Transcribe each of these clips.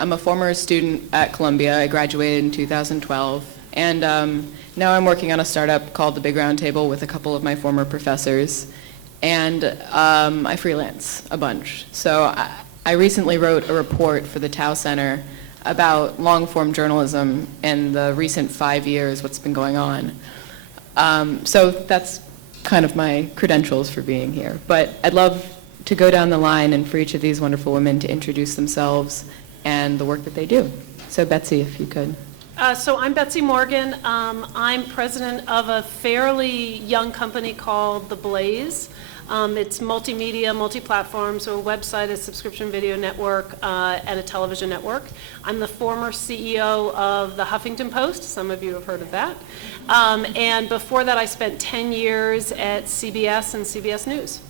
I'm a former student at Columbia. I graduated in 2012, and now I'm working on a startup called the Big Round Table with a couple of my former professors, and I freelance a bunch. So I recently wrote a report for the Tao Center about long-form journalism and the recent 5 years, what's been going on. So that's kind of my credentials for being here. But I'd love to go down the line and for each of these wonderful women to introduce themselves and the work that they do. So Betsy, if you could. So I'm Betsy Morgan. I'm president of a fairly young company called The Blaze. It's multimedia, multi-platform, so a website, a subscription video network, and a television network. I'm the former CEO of the Huffington Post. Some of you have heard of that. And before that, I spent 10 years at CBS and CBS News.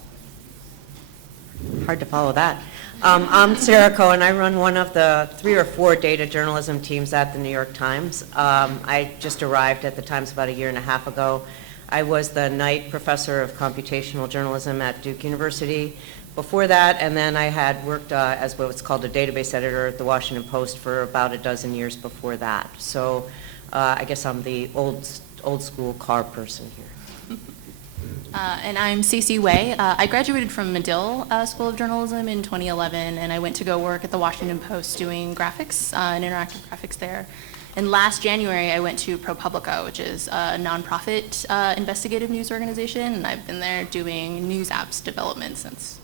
Hard to follow that. I'm Sarah Cohen. I run one of the 3 or 4 data journalism teams at the New York Times. I just arrived at the Times about a year and a half ago. I was the Knight Professor of Computational Journalism at Duke University before that, and then I had worked as what's called a database editor at the Washington Post for about a dozen years before that. So I guess I'm the old school car person here. And I'm Cece Wei. I graduated from Medill School of Journalism in 2011, and I went to go work at the Washington Post doing graphics and interactive graphics there. And last January, I went to ProPublica, which is a nonprofit investigative news organization, and I've been there doing news apps development since.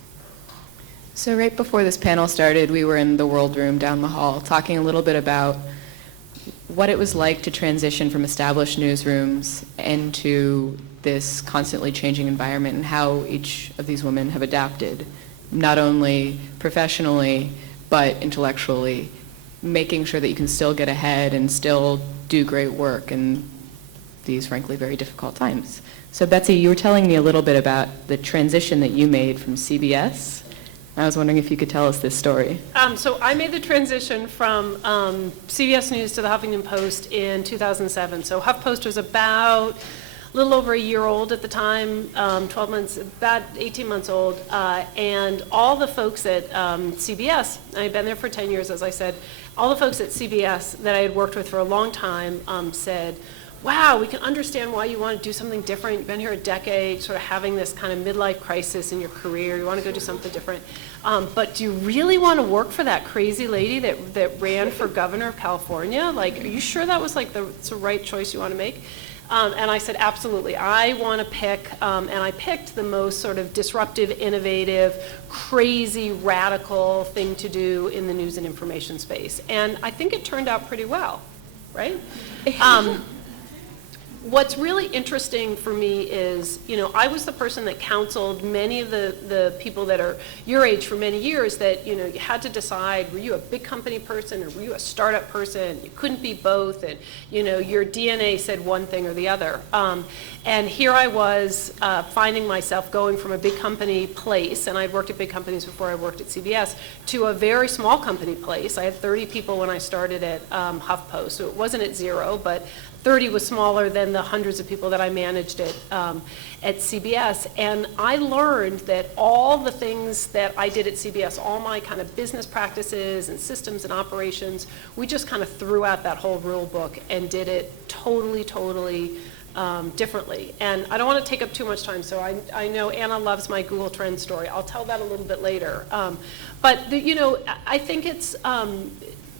So right before this panel started, we were in the World Room down the hall talking a little bit about what it was like to transition from established newsrooms into this constantly changing environment and how each of these women have adapted, not only professionally, but intellectually, making sure that you can still get ahead and still do great work in these, frankly, very difficult times. So Betsy, you were telling me a little bit about the transition that you made from CBS. I was wondering if you could tell us this story. So I made the transition from CBS News to the Huffington Post in 2007. So HuffPost was about a little over a year old at the time, 12 months, about 18 months old, and all the folks at CBS, I had been there for 10 years, as I said, all the folks at CBS that I had worked with for a long time said, wow, we can understand why you want to do something different. You've been here a decade, sort of having this kind of midlife crisis in your career. You want to go do something different. But do you really want to work for that crazy lady that ran for governor of California? Like, are you sure that was like the right choice you want to make? And I said, absolutely. I want to pick, and I picked the most sort of disruptive, innovative, crazy, radical thing to do in the news and information space. And I think it turned out pretty well, right? What's really interesting for me is, you know, I was the person that counseled many of the people that are your age for many years that, you know, you had to decide, were you a big company person or were you a startup person? You couldn't be both, and, you know, your DNA said one thing or the other. And here I was finding myself going from a big company place, and I'd worked at big companies before I worked at CBS, to a very small company place. I had 30 people when I started at HuffPost, so it wasn't at 0, but 30 was smaller than the hundreds of people that I managed at CBS. And I learned that all the things that I did at CBS, all my kind of business practices and systems and operations, we just kind of threw out that whole rule book and did it totally differently. And I don't want to take up too much time, so I know Anna loves my Google Trends story. I'll tell that a little bit later. But you know, I think it's,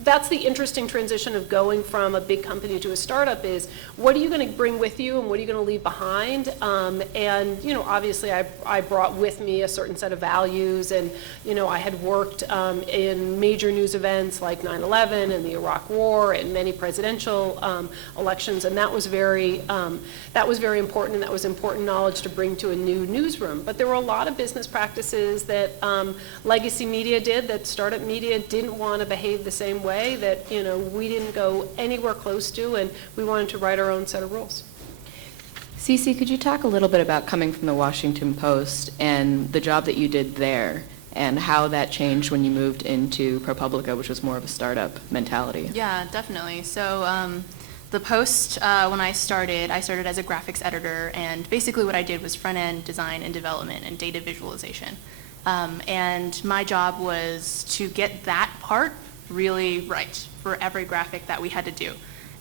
that's the interesting transition of going from a big company to a startup is, what are you going to bring with you and what are you going to leave behind? And, you know, obviously I brought with me a certain set of values, and, you know, I had worked in major news events like 9/11 and the Iraq War and many presidential elections, and that was very important, and that was important knowledge to bring to a new newsroom. But there were a lot of business practices that legacy media did that startup media didn't want to behave the same way, that, you know, we didn't go anywhere close to, and we wanted to write our own set of rules. Cece, could you talk a little bit about coming from the Washington Post and the job that you did there and how that changed when you moved into ProPublica, which was more of a startup mentality? Yeah, definitely. So the Post, when I started as a graphics editor, and basically what I did was front-end design and development and data visualization. And my job was to get that part really right for every graphic that we had to do.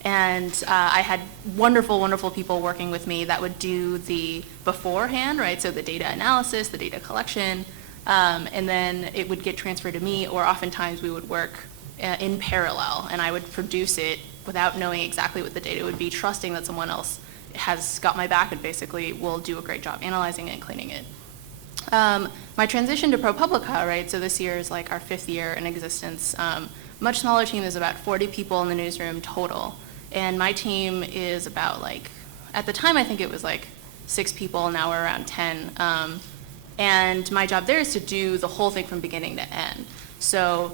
And I had wonderful, wonderful people working with me that would do the beforehand, right? So the data analysis, the data collection, and then it would get transferred to me, or oftentimes we would work in parallel, and I would produce it without knowing exactly what the data would be, trusting that someone else has got my back and basically will do a great job analyzing it and cleaning it. My transition to ProPublica, right, so this year is like our 5th year in existence. Much smaller team, there's about 40 people in the newsroom total. And my team is about like, at the time I think it was like 6 people, now we're around 10. And my job there is to do the whole thing from beginning to end. So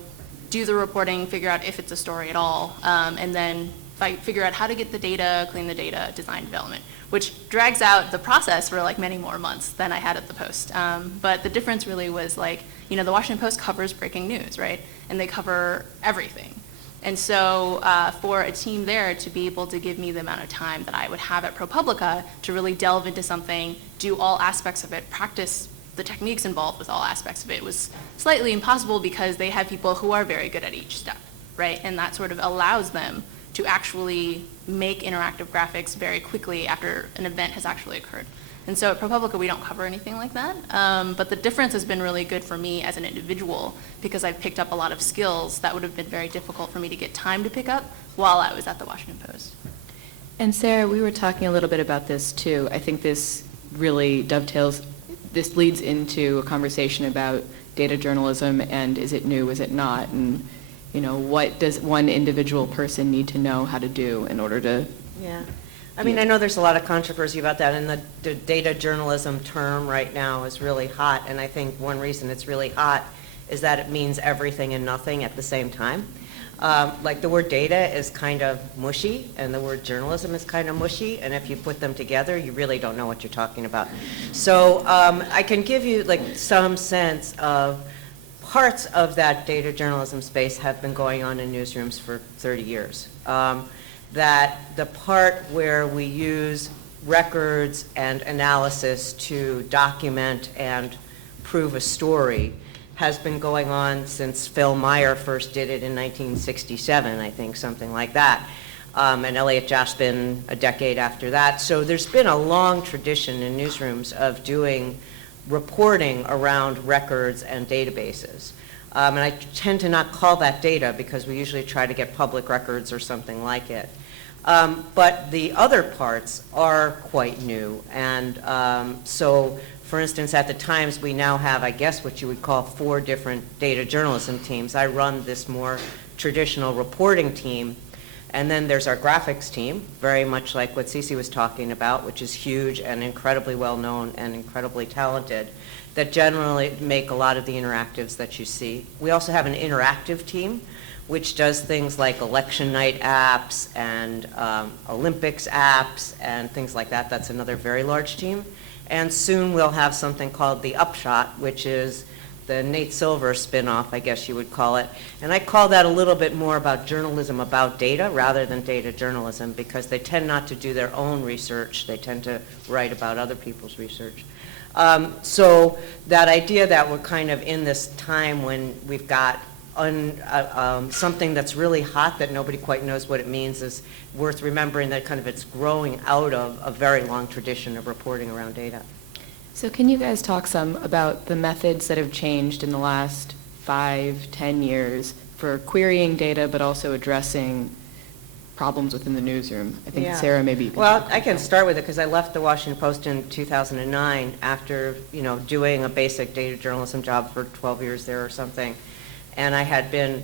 do the reporting, figure out if it's a story at all, and then figure out how to get the data, clean the data, design development, which drags out the process for like many more months than I had at the Post. But the difference really was like, you know, the Washington Post covers breaking news, right? And they cover everything. And so for a team there to be able to give me the amount of time that I would have at ProPublica to really delve into something, do all aspects of it, practice the techniques involved with all aspects of it was slightly impossible because they have people who are very good at each step, right? And that sort of allows them to actually make interactive graphics very quickly after an event has actually occurred. And so at ProPublica, we don't cover anything like that. But the difference has been really good for me as an individual because I've picked up a lot of skills that would have been very difficult for me to get time to pick up while I was at the Washington Post. And Sarah, we were talking a little bit about this too. I think this really dovetails, this leads into a conversation about data journalism and is it new, is it not? And, you know, what does one individual person need to know how to do in order to... Yeah. I mean, I know there's a lot of controversy about that, and the data journalism term right now is really hot, and I think one reason it's really hot is that it means everything and nothing at the same time. Like the word data is kind of mushy, and the word journalism is kind of mushy, and if you put them together, you really don't know what you're talking about. So I can give you like some sense of parts of that data journalism space have been going on in newsrooms for 30 years. That the part where we use records and analysis to document and prove a story has been going on since Phil Meyer first did it in 1967, I think, something like that. And Elliot Jaspin a decade after that. So there's been a long tradition in newsrooms of doing reporting around records and databases. And I tend to not call that data because we usually try to get public records or something like it. But the other parts are quite new. And so, for instance, at the Times, we now have, I guess, what you would call 4 different data journalism teams. I run this more traditional reporting team. And then there's our graphics team, very much like what Cece was talking about, which is huge and incredibly well-known and incredibly talented, that generally make a lot of the interactives that you see. We also have an interactive team, which does things like election night apps and Olympics apps and things like that. That's another very large team. And soon we'll have something called the Upshot, which is the Nate Silver spin-off, I guess you would call it. And I call that a little bit more about journalism about data rather than data journalism because they tend not to do their own research. They tend to write about other people's research. So that idea that we're kind of in this time when we've got something that's really hot that nobody quite knows what it means is worth remembering that kind of it's growing out of a very long tradition of reporting around data. So can you guys talk some about the methods that have changed in the last 5-10 years for querying data but also addressing problems within the newsroom? I think, Sarah, maybe you can. Well, I can start with it because I left the Washington Post in 2009 after, doing a basic data journalism job for 12 years there or something. And I had been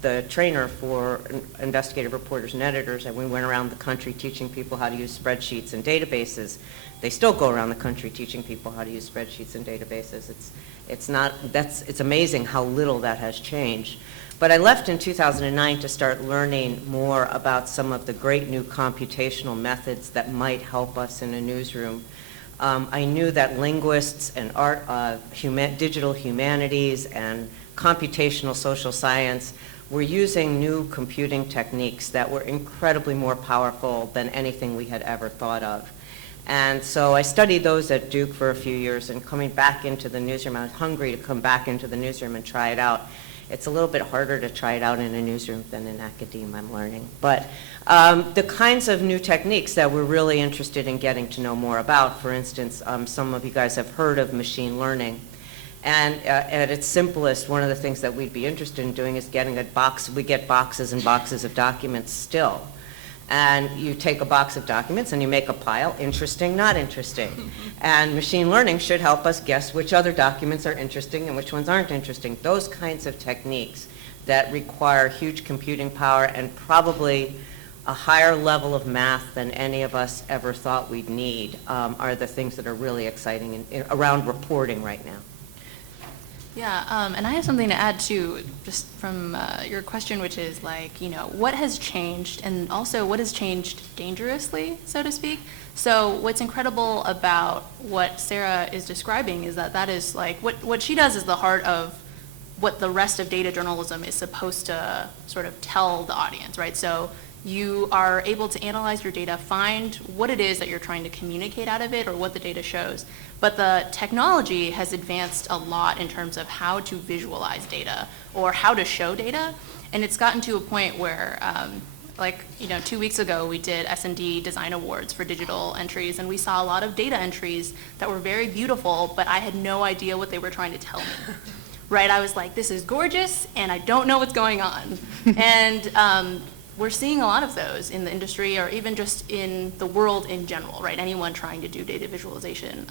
the trainer for investigative reporters and editors, and we went around the country teaching people how to use spreadsheets and databases. They still go around the country teaching people how to use spreadsheets and databases. It's amazing how little that has changed. But I left in 2009 to start learning more about some of the great new computational methods that might help us in a newsroom. I knew that linguists and digital humanities and computational social science were using new computing techniques that were incredibly more powerful than anything we had ever thought of. And so I studied those at Duke for a few years, and coming back into the newsroom, I was hungry to come back into the newsroom and try it out. It's a little bit harder to try it out in a newsroom than in academia, I'm learning. But the kinds of new techniques that we're really interested in getting to know more about, for instance, some of you guys have heard of machine learning. And at its simplest, one of the things that we'd be interested in doing is getting a box. We get boxes and boxes of documents still. And you take a box of documents and you make a pile, interesting, not interesting. And machine learning should help us guess which other documents are interesting and which ones aren't interesting. Those kinds of techniques that require huge computing power and probably a higher level of math than any of us ever thought we'd need are the things that are really exciting around reporting right now. Yeah, and I have something to add too, just from your question, which is like, you know, what has changed, and also what has changed dangerously, so to speak. So what's incredible about what Sarah is describing is that that is like, what she does is the heart of what the rest of data journalism is supposed to sort of tell the audience, right? So you are able to analyze your data, find what it is that you're trying to communicate out of it or what the data shows. But the technology has advanced a lot in terms of how to visualize data or how to show data. And it's gotten to a point where, 2 weeks ago, we did S&D Design Awards for digital entries, and we saw a lot of data entries that were very beautiful, but I had no idea what they were trying to tell me. Right? I was like, this is gorgeous, and I don't know what's going on. And we're seeing a lot of those in the industry or even just in the world in general, right? Anyone trying to do data visualization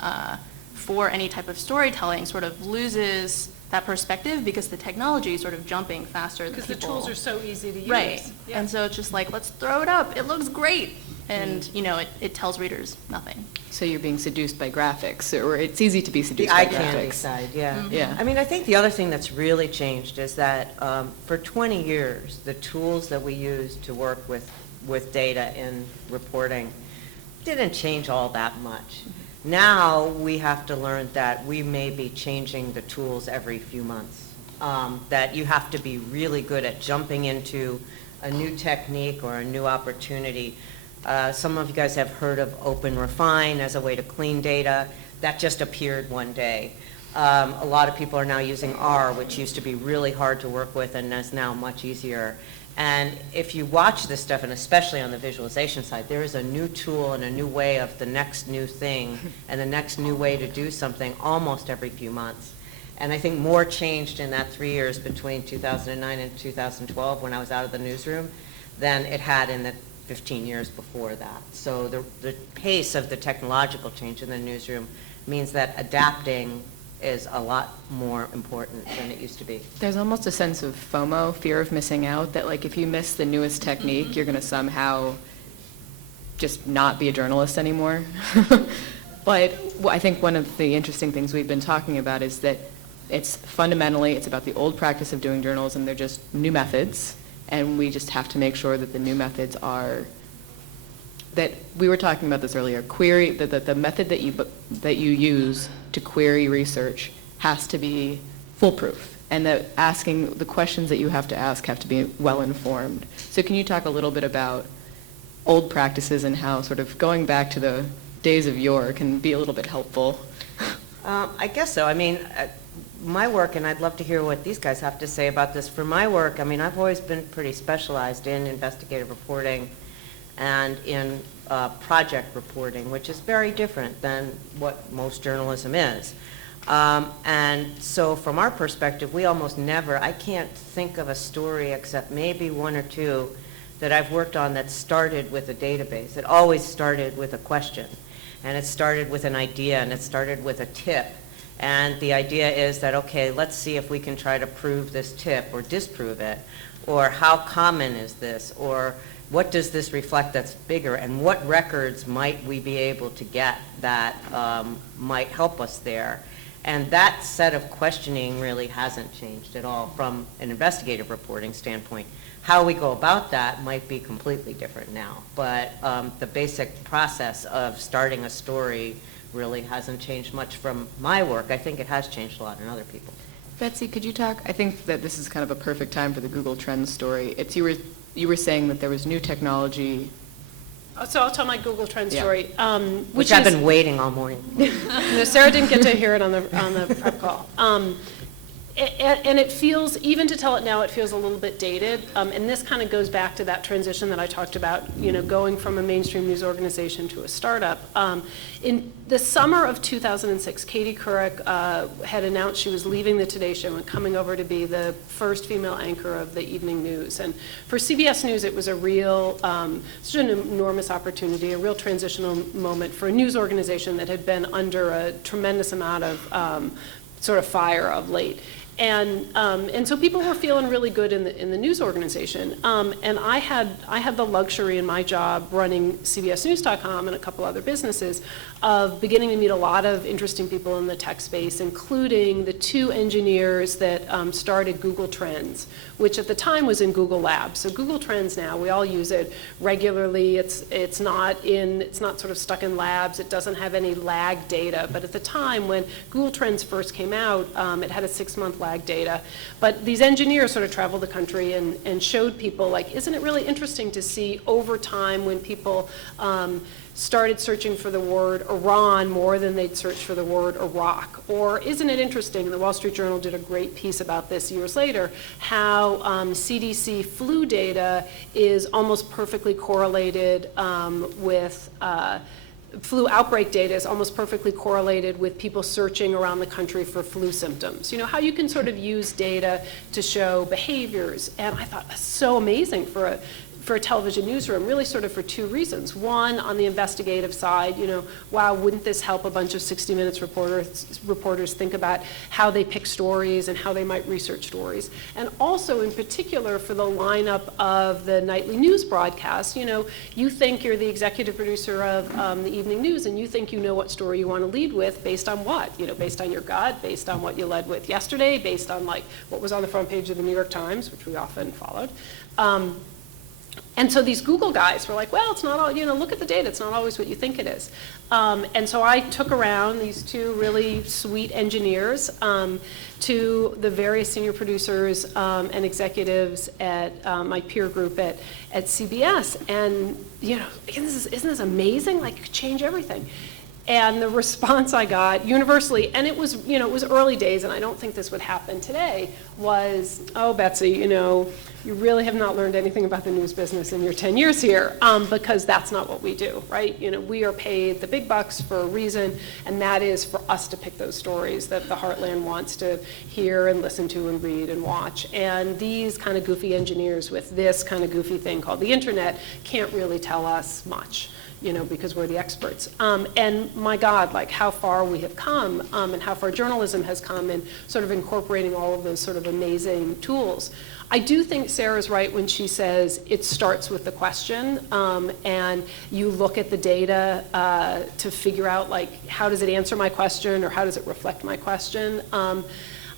for any type of storytelling sort of loses that perspective because the technology is sort of jumping faster than people. Because the tools are so easy to use. Right. Yeah. And so it's just like, let's throw it up. It looks great. And, you know, it tells readers nothing. So you're being seduced by graphics, or it's easy to be The seduced eye by candy graphics. side, yeah. Yeah. I mean, I think the other thing that's really changed is that for 20 years, the tools that we use to work with data in reporting didn't change all that much. Now we have to learn that we may be changing the tools every few months, that you have to be really good at jumping into a new technique or a new opportunity. Some of you guys have heard of OpenRefine as a way to clean data. That just appeared one day. A lot of people are now using R, which used to be really hard to work with and is now much easier. And if you watch this stuff, and especially on the visualization side, there is a new tool and a new way of the next new thing and the next new way to do something almost every few months. And I think more changed in that 3 years between 2009 and 2012 when I was out of the newsroom than it had in the 15 years before that. So the pace of the technological change in the newsroom means that adapting is a lot more important than it used to be. There's almost a sense of FOMO, fear of missing out, that like if you miss the newest technique, you're going to somehow just not be a journalist anymore. But I think one of the interesting things we've been talking about is that it's about the old practice of doing journalism. They're just new methods, and we just have to make sure that the new methods are, that we were talking about this earlier, the method that you use to query research has to be foolproof, and that asking the questions that you have to be well informed. So can you talk a little bit about old practices and how sort of going back to the days of yore can be a little bit helpful? I guess so. I mean, my work, and I'd love to hear what these guys have to say about this. For my work, I mean, I've always been pretty specialized in investigative reporting and in project reporting, which is very different than what most journalism is. And so from our perspective, we almost never, I can't think of a story except maybe one or two that I've worked on that started with a database. It always started with a question, and it started with an idea, and it started with a tip. And the idea is that, okay, let's see if we can try to prove this tip or disprove it, or how common is this, or what does this reflect that's bigger, and what records might we be able to get that might help us there. And that set of questioning really hasn't changed at all from an investigative reporting standpoint. How we go about that might be completely different now, but the basic process of starting a story really hasn't changed much from my work. I think it has changed a lot in other people. Betsy, could you talk? I think that this is kind of a perfect time for the Google Trends story. You were saying that there was new technology. So I'll tell my Google Trends Yeah. story, Which I've been waiting all morning. No, Sarah didn't get to hear it on the prep call. And it feels, even to tell it now, it feels a little bit dated. And this kind of goes back to that transition that I talked about, going from a mainstream news organization to a startup. In the summer of 2006, Katie Couric had announced she was leaving the Today Show and coming over to be the first female anchor of the evening news. And for CBS News, it was a real, such an enormous opportunity, a real transitional moment for a news organization that had been under a tremendous amount of sort of fire of late. And so people were feeling really good in the news organization. And I had the luxury in my job running CBSNews.com and a couple other businesses of beginning to meet a lot of interesting people in the tech space, including the two engineers that started Google Trends, which at the time was in Google Labs. So Google Trends now, we all use it regularly. It's not sort of stuck in labs. It doesn't have any lag data. But at the time when Google Trends first came out, it had a 6-month lag data. But these engineers sort of traveled the country and showed people, like, isn't it really interesting to see over time when people started searching for the word Iran more than they'd search for the word Iraq? Or isn't it interesting, and the Wall Street Journal did a great piece about this years later, how CDC flu data is almost perfectly correlated with flu outbreak data is almost perfectly correlated with people searching around the country for flu symptoms. How you can sort of use data to show behaviors. And I thought that's so amazing for a television newsroom, really sort of for two reasons. One, on the investigative side, wow, wouldn't this help a bunch of 60 Minutes reporters think about how they pick stories and how they might research stories. And also, in particular, for the lineup of the nightly news broadcast, you think you're the executive producer of the evening news, and you think you know what story you want to lead with based on what? Based on your gut, based on what you led with yesterday, based on like what was on the front page of the New York Times, which we often followed. And so these Google guys were like, well, it's not all, look at the data, it's not always what you think it is. And so I took around these two really sweet engineers to the various senior producers and executives at my peer group at CBS. And, isn't this amazing? Like, it could change everything. And the response I got universally, and it was, it was early days, and I don't think this would happen today, was, oh, Betsy, you really have not learned anything about the news business in your 10 years here, because that's not what we do, right? We are paid the big bucks for a reason, and that is for us to pick those stories that the heartland wants to hear and listen to and read and watch. And these kind of goofy engineers with this kind of goofy thing called the internet can't really tell us much, because we're the experts. And my God, like how far we have come and how far journalism has come in sort of incorporating all of those sort of amazing tools. I do think Sarah's right when she says it starts with the question, and you look at the data to figure out, like, how does it answer my question or how does it reflect my question?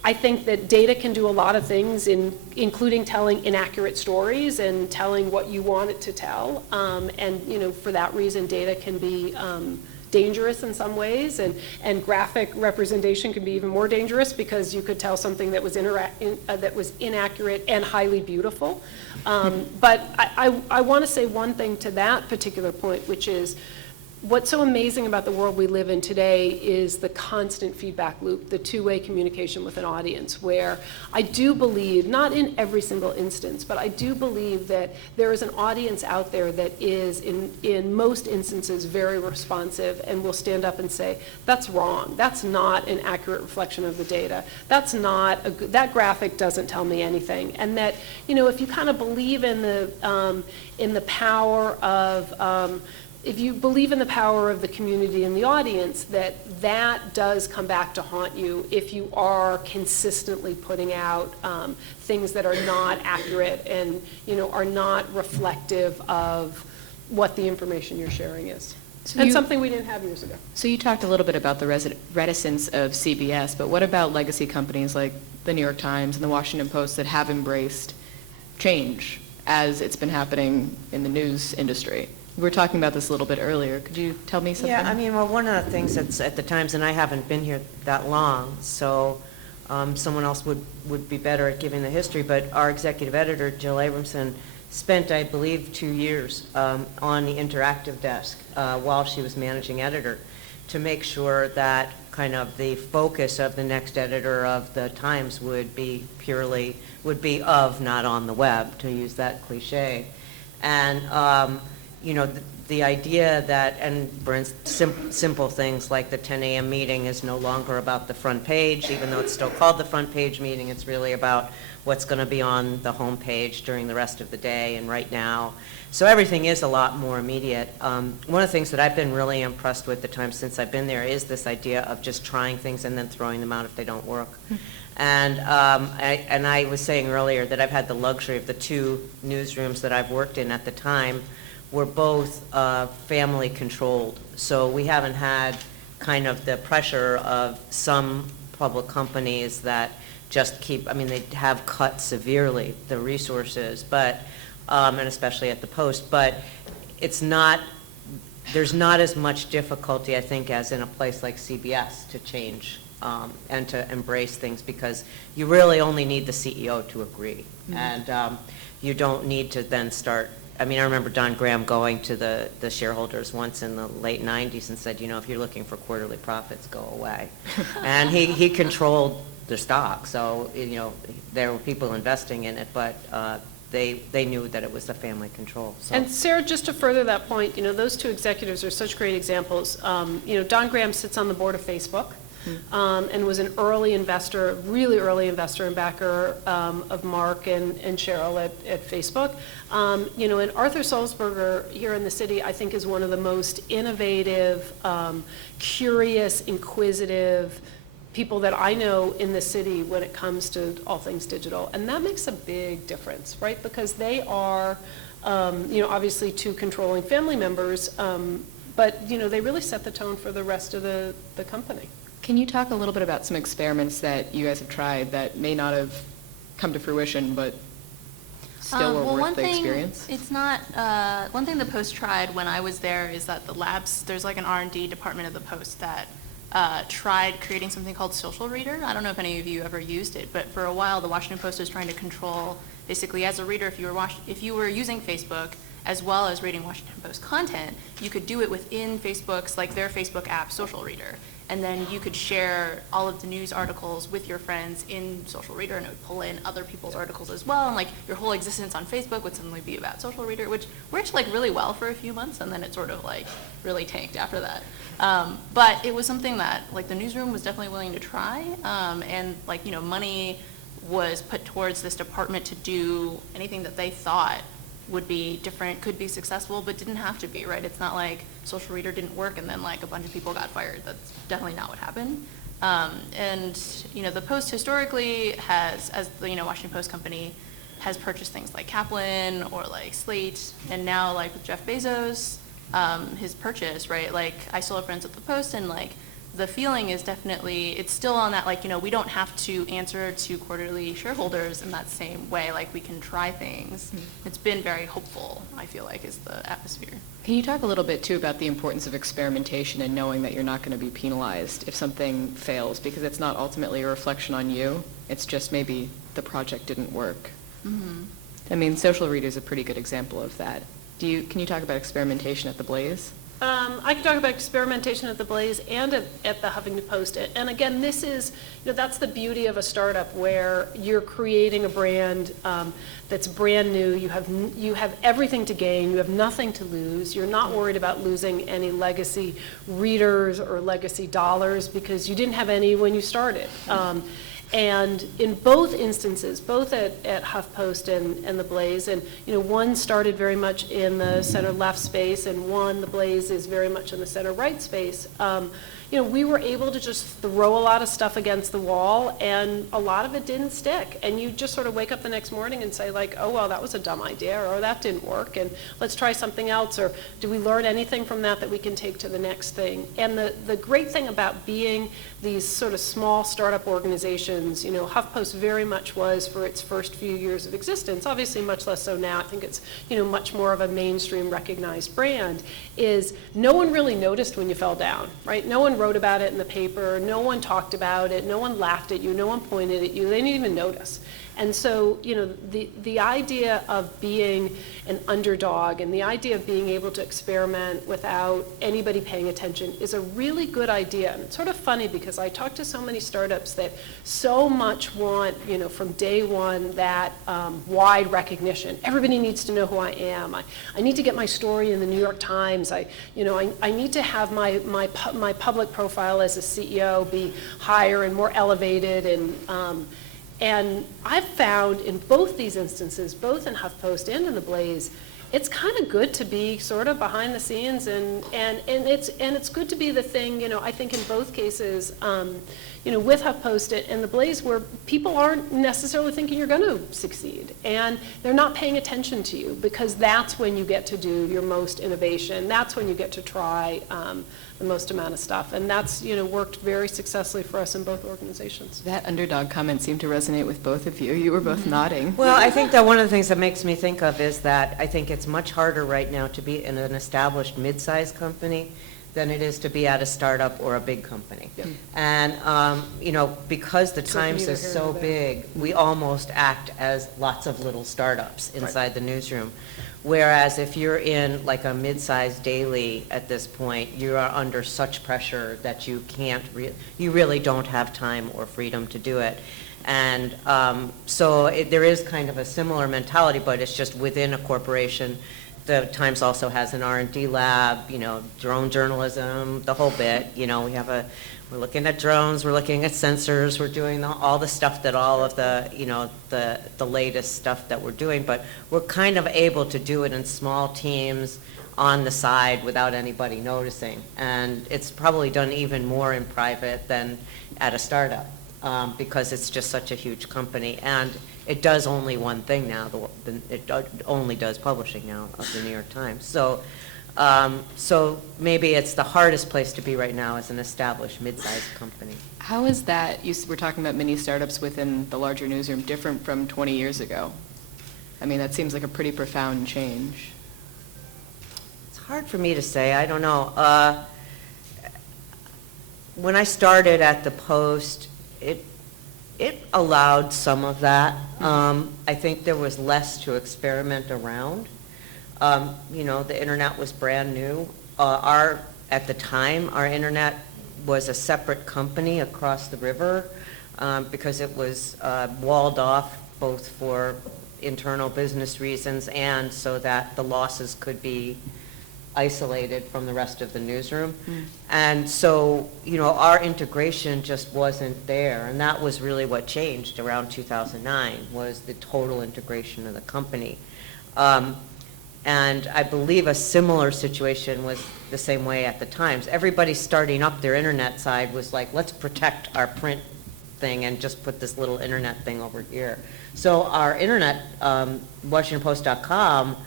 I think that data can do a lot of things, including telling inaccurate stories and telling what you want it to tell. And for that reason, data can be dangerous in some ways, and graphic representation can be even more dangerous because you could tell something that was inaccurate and highly beautiful. But I want to say one thing to that particular point, which is what's so amazing about the world we live in today is the constant feedback loop, the two-way communication with an audience, where I do believe, not in every single instance, but I do believe that there is an audience out there that is, in most instances, very responsive and will stand up and say, that's wrong, that's not an accurate reflection of the data, that graphic doesn't tell me anything. And that, if you kind of believe in the power of if you believe in the power of the community and the audience, that does come back to haunt you if you are consistently putting out things that are not accurate and are not reflective of what the information you're sharing is. And something we didn't have years ago. So you talked a little bit about the reticence of CBS, but what about legacy companies like the New York Times and the Washington Post that have embraced change as it's been happening in the news industry? We were talking about this a little bit earlier. Could you tell me something? Yeah, well, one of the things that's at the Times, and I haven't been here that long, so someone else would be better at giving the history, but our executive editor, Jill Abramson, spent, I believe, 2 years on the interactive desk while she was managing editor to make sure that kind of the focus of the next editor of the Times would be of, not on the web, to use that cliche. And, the idea that, and for instance, simple things like the 10 a.m. meeting is no longer about the front page, even though it's still called the front page meeting, it's really about what's going to be on the home page during the rest of the day and right now. So everything is a lot more immediate. One of the things that I've been really impressed with the Times since I've been there is this idea of just trying things and then throwing them out if they don't work. And I was saying earlier that I've had the luxury of the two newsrooms that I've worked in at the time were both family controlled. So we haven't had kind of the pressure of some public companies that just keep, they have cut severely the resources, but, and especially at the Post, but it's not, there's not as much difficulty, I think, as in a place like CBS to change and to embrace things, because you really only need the CEO to agree. Mm-hmm. And you don't need to then start, I remember Don Graham going to the shareholders once in the late 90s and said, if you're looking for quarterly profits, go away. And he controlled the stock, so, there were people investing in it, but they knew that it was a family control. So. And Sarah, just to further that point, those two executives are such great examples. Don Graham sits on the board of Facebook. And was an early investor, really early investor and backer of Mark and Sheryl at Facebook. And Arthur Sulzberger here in the city, I think, is one of the most innovative, curious, inquisitive people that I know in the city when it comes to all things digital. And that makes a big difference, right? Because they are, obviously two controlling family members, but, they really set the tone for the rest of the company. Can you talk a little bit about some experiments that you guys have tried that may not have come to fruition, but still were worth the experience? It's not, one thing the Post tried when I was there is that the labs, there's like an R&D department of the Post that tried creating something called Social Reader. I don't know if any of you ever used it, but for a while the Washington Post was trying to control, basically as a reader, if you were using Facebook as well as reading Washington Post content, you could do it within Facebook's, like their Facebook app, Social Reader. And then you could share all of the news articles with your friends in Social Reader, and it would pull in other people's articles as well. And like your whole existence on Facebook would suddenly be about Social Reader, which worked like really well for a few months, and then it sort of like really tanked after that. But it was something that like the newsroom was definitely willing to try, and like money was put towards this department to do anything that they thought would be different, could be successful, but didn't have to be, right? It's not like Social Reader didn't work and then like a bunch of people got fired. That's definitely not what happened. And the Post historically has, as the Washington Post company, has purchased things like Kaplan or like Slate, and now like with Jeff Bezos, his purchase, right? Like I still have friends at the Post, and like the feeling is definitely, it's still on that, like, we don't have to answer to quarterly shareholders in that same way, like we can try things. Mm-hmm. It's been very hopeful, I feel like, is the atmosphere. Can you talk a little bit too about the importance of experimentation and knowing that you're not going to be penalized if something fails, because it's not ultimately a reflection on you, it's just maybe the project didn't work. Mm-hmm. Social Reader is a pretty good example of that. Can you talk about experimentation at the Blaze? I can talk about experimentation at the Blaze and at the Huffington Post. And again, this is, that's the beauty of a startup where you're creating a brand that's brand new. You have everything to gain. You have nothing to lose. You're not worried about losing any legacy readers or legacy dollars because you didn't have any when you started. And in both instances, both at HuffPost and the Blaze, and one started very much in the center left space, and one, the Blaze, is very much in the center right space. We were able to just throw a lot of stuff against the wall, and a lot of it didn't stick. And you just sort of wake up the next morning and say, like, oh, well, that was a dumb idea, or that didn't work, and let's try something else, or do we learn anything from that we can take to the next thing? And the great thing about being these sort of small startup organizations, HuffPost very much was for its first few years of existence, obviously much less so now. I think it's, much more of a mainstream recognized brand, is no one really noticed when you fell down, right? No one one wrote about it in the paper, no one talked about it, no one laughed at you, no one pointed at you, they didn't even notice. And so, the idea of being an underdog and the idea of being able to experiment without anybody paying attention is a really good idea. And it's sort of funny because I talk to so many startups that so much want, from day one, that wide recognition. Everybody needs to know who I am. I need to get my story in the New York Times. I need to have my public profile as a CEO be higher and more elevated. And I've found in both these instances, both in HuffPost and in The Blaze, it's kind of good to be sort of behind the scenes, and it's good to be the thing, I think in both cases, with HuffPost and The Blaze, where people aren't necessarily thinking you're going to succeed, and they're not paying attention to you, because that's when you get to do your most innovation. That's when you get to try the most amount of stuff, and that's worked very successfully for us in both organizations. That underdog comment seemed to resonate with both of you. You were both nodding. Well, I think that one of the things that makes me think of is that I think it's much harder right now to be in an established mid-sized company than it is to be at a startup or a big company. Yep. And, because the So Times neither is here so nor there. big, we almost act as lots of little startups inside the newsroom. Whereas if you're in like a mid-sized daily at this point, you are under such pressure that you can't, you really don't have time or freedom to do it. And there is kind of a similar mentality, but it's just within a corporation. The Times also has an R&D lab, drone journalism, the whole bit. We're looking at drones, we're looking at sensors, we're doing all the stuff that all of the, the latest stuff that we're doing, but we're kind of able to do it in small teams on the side without anybody noticing. And it's probably done even more in private than at a startup, because it's just such a huge company. And it does only one thing now. It only does publishing now of the New York Times. So maybe it's the hardest place to be right now as an established mid-sized company. How is that, you were talking about mini startups within the larger newsroom, different from 20 years ago? I mean, that seems like a pretty profound change. It's hard for me to say. I don't know. When I started at the Post, it allowed some of that. I think there was less to experiment around. The internet was brand new. At the time, our internet was a separate company across the river because it was walled off both for internal business reasons and so that the losses could be isolated from the rest of the newsroom. And so, our integration just wasn't there. And that was really what changed around 2009, was the total integration of the company. And I believe a similar situation was the same way at the Times. Everybody starting up their internet side was like, let's protect our print thing and just put this little internet thing over here. So our internet, WashingtonPost.com,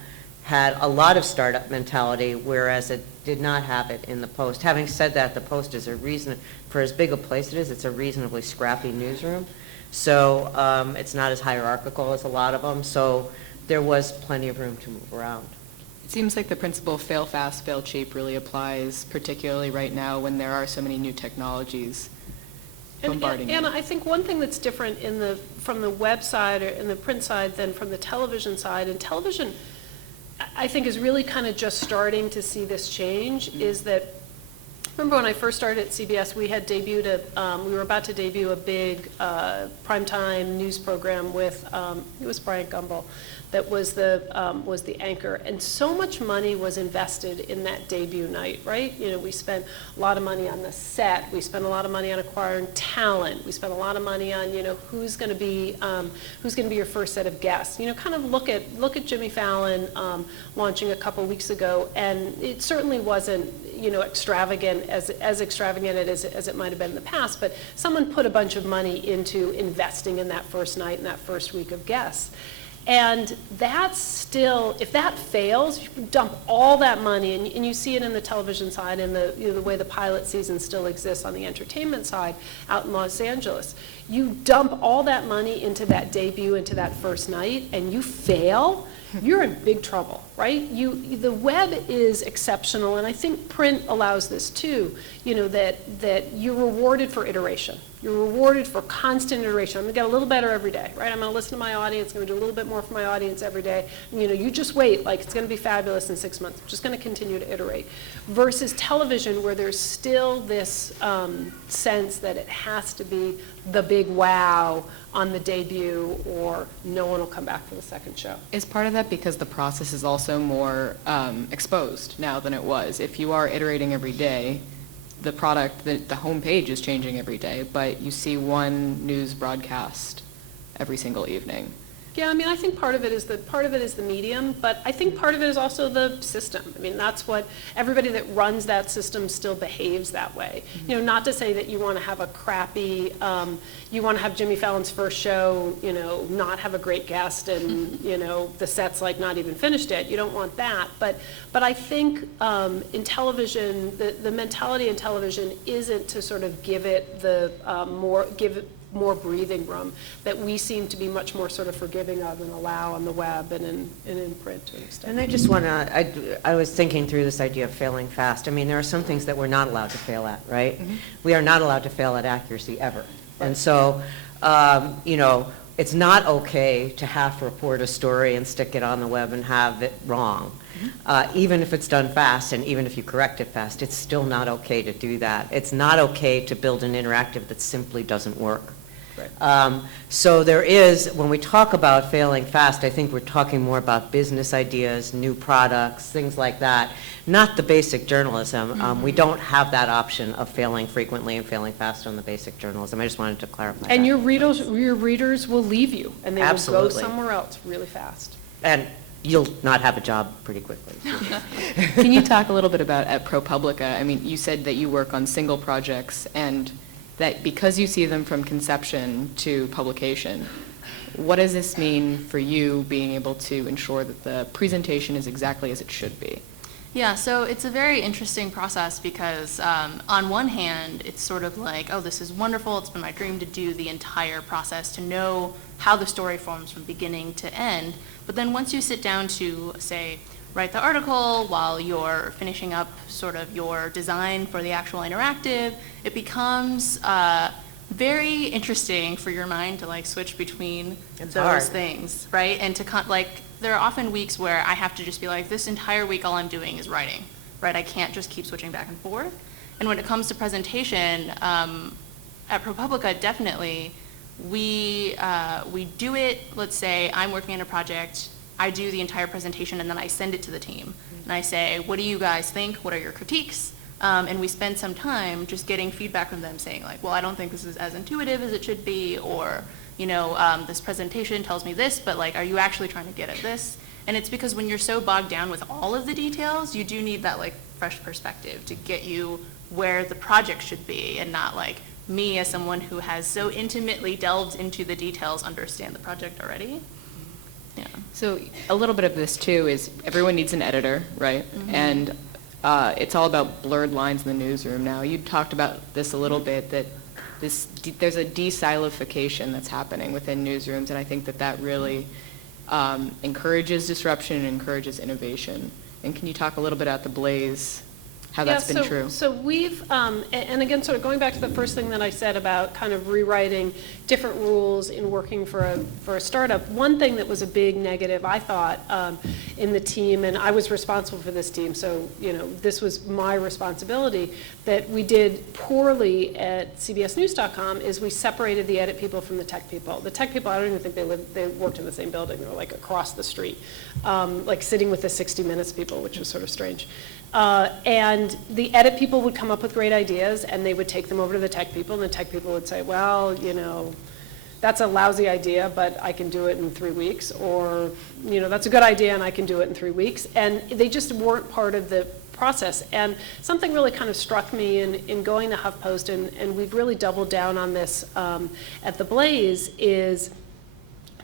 had a lot of startup mentality, whereas it did not have it in the Post. Having said that, the Post is for as big a place it is, it's a reasonably scrappy newsroom. So it's not as hierarchical as a lot of them. So there was plenty of room to move around. It seems like the principle of fail fast, fail cheap really applies, particularly right now when there are so many new technologies bombarding And you. I think one thing that's different from the web side or in the print side than from the television side, and television I think is really kind of just starting to see this change, is that, remember when I first started at CBS, we were about to debut a big primetime news program with, it was Brian Gumbel, that was the anchor. And so much money was invested in that debut night, right? We spent a lot of money on the set. We spent a lot of money on acquiring talent. We spent a lot of money on, who's going to be your first set of guests. Kind of look at Jimmy Fallon launching a couple weeks ago, and it certainly wasn't, extravagant as extravagant as it might have been in the past, but someone put a bunch of money into investing in that first night and that first week of guests. And that's still, if that fails, you dump all that money, and you see it in the television side and the way the pilot season still exists on the entertainment side out in Los Angeles. you dump all that money into that debut, into that first night, and you fail, you're in big trouble, right? The web is exceptional, and I think print allows this too, that you're rewarded for iteration. You're rewarded for constant iteration. I'm gonna get a little better every day, right? I'm gonna listen to my audience, I'm gonna do a little bit more for my audience every day. You just wait, like it's gonna be fabulous in 6 months. I'm just gonna continue to iterate. Versus television, where there's still this sense that it has to be the big wow on the debut, or no one will come back for the second show. Is part of that because the process is also more exposed now than it was? If you are iterating every day, the product, the homepage is changing every day, but you see one news broadcast every single evening. Yeah, I mean, I think part of it is the medium, but I think part of it is also the system. I mean, that's what everybody that runs that system still behaves that way. Not to say that you want to have a crappy, you want to have Jimmy Fallon's first show, not have a great guest, and the set's like not even finished yet. You don't want that, but I think in television, the mentality in television isn't to sort of give it more breathing room, that we seem to be much more sort of forgiving of and allow on the web and in print to an extent. And I just want to, I was thinking through this idea of failing fast. I mean, there are some things that we're not allowed to fail at, right? Mm-hmm. We are not allowed to fail at accuracy ever. And so, it's not okay to half report a story and stick it on the web and have it wrong. Even if it's done fast, and even if you correct it fast, it's still not okay to do that. It's not okay to build an interactive that simply doesn't work. Right. So there is, when we talk about failing fast, I think we're talking more about business ideas, new products, things like that, not the basic journalism. We don't have that option of failing frequently and failing fast on the basic journalism. I just wanted to clarify And that. your readers will leave you, and they will go Absolutely. somewhere else really fast. And you'll not have a job pretty quickly. Can you talk a little bit about at ProPublica? I mean, you said that you work on single projects, and that because you see them from conception to publication, what does this mean for you being able to ensure that the presentation is exactly as it should be? Yeah, so it's a very interesting process because on one hand, it's sort of like, oh, this is wonderful. It's been my dream to do the entire process, to know how the story forms from beginning to end. But then once you sit down to, say, write the article while you're finishing up sort of your design for the actual interactive, it becomes very interesting for your mind to like switch between It's those hard. things, right? And to there are often weeks where I have to just be like, this entire week all I'm doing is writing, right? I can't just keep switching back and forth. And when it comes to presentation, at ProPublica, definitely, we do it, let's say I'm working on a project, I do the entire presentation, and then I send it to the team. And I say, what do you guys think? What are your critiques? And we spend some time just getting feedback from them saying like, well, I don't think this is as intuitive as it should be, or, this presentation tells me this, but like, are you actually trying to get at this? And it's because when you're so bogged down with all of the details, you do need that like fresh perspective to get you where the project should be, and not like me as someone who has so intimately delved into the details understand the project already. Yeah. So a little bit of this too is everyone needs an editor, right? Mm-hmm. And it's all about blurred lines in the newsroom now. You talked about this a little bit, that there's a de-silification that's happening within newsrooms, and I think that really encourages disruption and encourages innovation. And can you talk a little bit about the Blaze, how that's been true? So we've, and again, sort of going back to the first thing that I said about kind of rewriting different rules in working for a startup, one thing that was a big negative, I thought, in the team, and I was responsible for this team, so, this was my responsibility, that we did poorly at CBSNews.com is we separated the edit people from the tech people. The tech people, I don't even think they worked in the same building. They were like across the street, like sitting with the 60 Minutes people, which was sort of strange. And the edit people would come up with great ideas, and they would take them over to the tech people, and the tech people would say, well, that's a lousy idea, but I can do it in 3 weeks, or, that's a good idea and I can do it in 3 weeks. And they just weren't part of the process. And something really kind of struck me in going to HuffPost, and we've really doubled down on this at the Blaze, is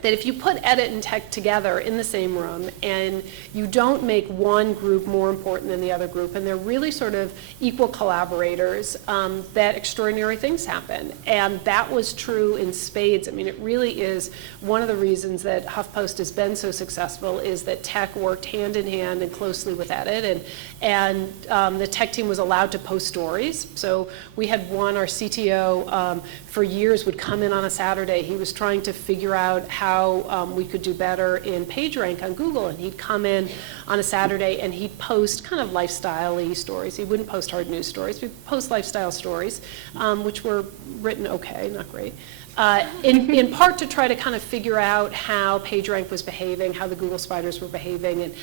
that if you put edit and tech together in the same room and you don't make one group more important than the other group, and they're really sort of equal collaborators, that extraordinary things happen. And that was true in spades. I mean, it really is one of the reasons that HuffPost has been so successful is that tech worked hand in hand and closely with edit, and the tech team was allowed to post stories. So we had one, our CTO, for years would come in on a Saturday. He was trying to figure out how we could do better in PageRank on Google, and he'd come in on a Saturday and he'd post kind of lifestyle-y stories. He wouldn't post hard news stories, he'd post lifestyle stories, which were written okay, not great. In part to try to kind of figure out how PageRank was behaving, how the Google spiders were behaving, and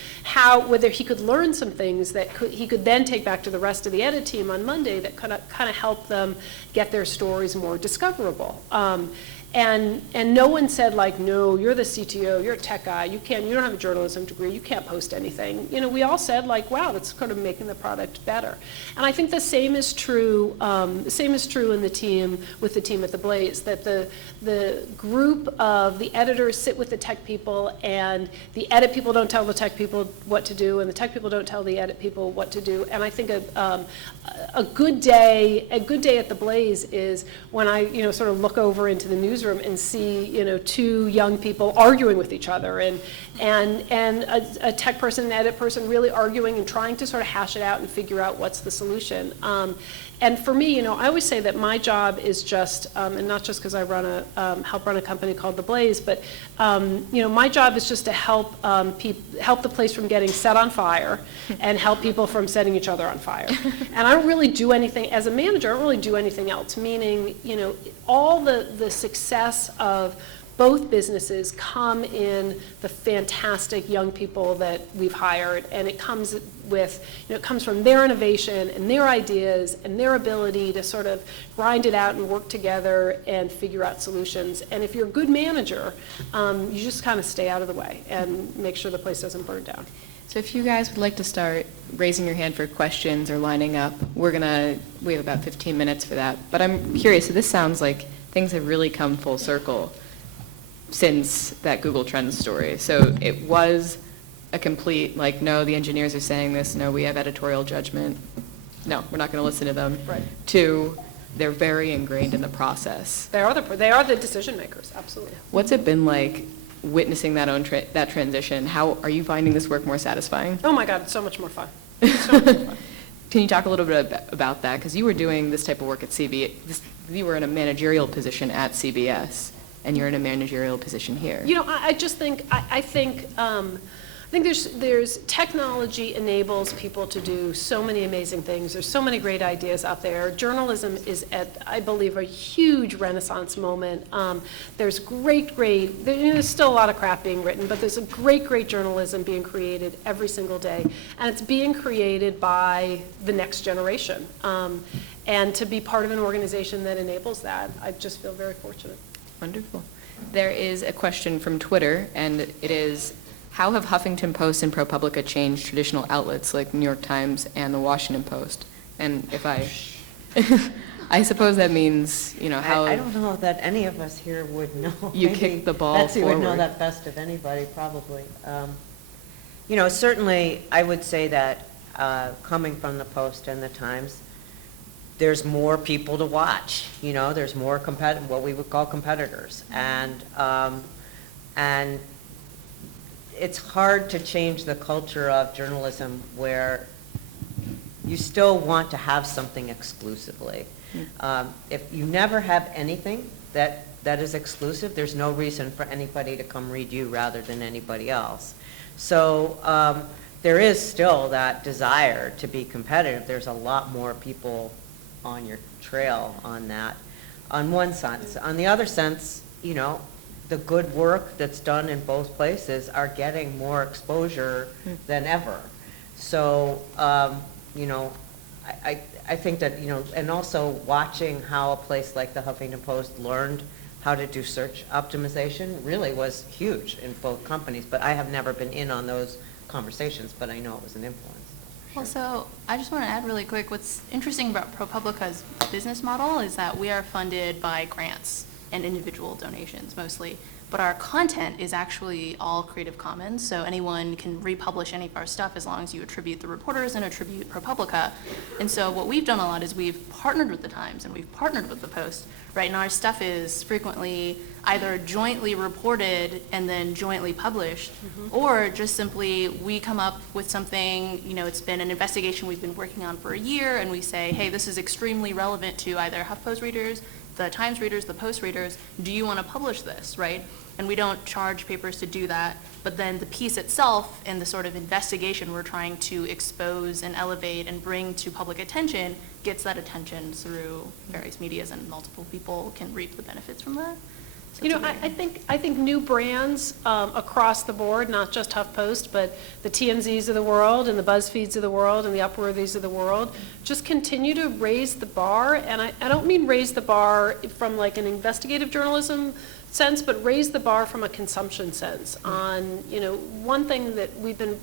whether he could learn some things that he could then take back to the rest of the edit team on Monday that kind of help them get their stories more discoverable. And no one said like, no, you're the CTO, you're a tech guy, you don't have a journalism degree, you can't post anything. You know, we all said like, wow, that's kind of making the product better. And I think the same is true. In the team with the team at the Blaze, that the group of the editors sit with the tech people, and the edit people don't tell the tech people what to do, and the tech people don't tell the edit people what to do. And I think a good day at the Blaze is when I sort of look over into the newsroom and see two young people arguing with each other, and a tech person and edit person really arguing and trying to sort of hash it out and figure out what's the solution. And for me, I always say that my job is just, and not just because I help run a company called The Blaze, but my job is just to help help the place from getting set on fire and help people from setting each other on fire. And I don't really do anything, as a manager, I don't really do anything else, meaning, all the success of both businesses come in the fantastic young people that we've hired, and it comes from their innovation and their ideas and their ability to sort of grind it out and work together and figure out solutions. And if you're a good manager, you just kind of stay out of the way and make sure the place doesn't burn down. So if you guys would like to start raising your hand for questions or lining up, we have about 15 minutes for that. But I'm curious, so this sounds like things have really come full circle since that Google Trends story. So it was a complete, like, no, the engineers are saying this, no, we have editorial judgment, no, we're not going to listen to them, Right. to they're very ingrained in the process. They are the decision makers, absolutely. What's it been like witnessing that transition? How are you finding this work more satisfying? Oh my God, it's so much more fun. It's so much more fun. Can you talk a little bit about that? Because you were doing this type of work at CBS. You were in a managerial position at CBS, and you're in a managerial position here. I just think, I think there's technology enables people to do so many amazing things. There's so many great ideas out there. Journalism is at, I believe, a huge renaissance moment. There's there's still a lot of crap being written, but there's a great journalism being created every single day. And it's being created by the next generation. And to be part of an organization that enables that, I just feel very fortunate. Wonderful. There is a question from Twitter, and it is, how have Huffington Post and ProPublica changed traditional outlets like New York Times and the Washington Post? And if I suppose that means, how... I don't know that any of us here would know. You Maybe kicked the ball Betsy would know forward. that best of anybody, probably. Certainly, I would say that coming from the Post and the Times, there's more people to watch. There's more what we would call competitors, and it's hard to change the culture of journalism where you still want to have something exclusively. If you never have anything that is exclusive, there's no reason for anybody to come read you rather than anybody else. So there is still that desire to be competitive. There's a lot more people on your trail on that, on one sense. On the other sense, the good work that's done in both places are getting more exposure than ever. So, I think that, and also watching how a place like the Huffington Post learned how to do search optimization really was huge in both companies. But I have never been in on those conversations, but I know it was an influence. Also, I just want to add really quick, what's interesting about ProPublica's business model is that we are funded by grants and individual donations mostly. but our content is actually all Creative Commons, so anyone can republish any of our stuff as long as you attribute the reporters and attribute ProPublica. And so what we've done a lot is we've partnered with the Times and we've partnered with the Post, right? And our stuff is frequently either jointly reported and then jointly published, or just simply we come up with something, you know, it's been an investigation we've been working on for a year, and we say, hey, this is extremely relevant to either HuffPost readers, the Times readers, the Post readers, do you want to publish this, right? And we don't charge papers to do that, but then the piece itself and the sort of investigation we're trying to expose and elevate and bring to public attention gets that attention through various medias, and multiple people can reap the benefits from that. So You it's know, a very- I think new brands across the board, not just HuffPost, but the TMZs of the world and the BuzzFeeds of the world and the Upworthys of the world, just continue to raise the bar. And I don't mean raise the bar from like an investigative journalism sense, but raise the bar from a consumption sense on, you know, one thing that we've been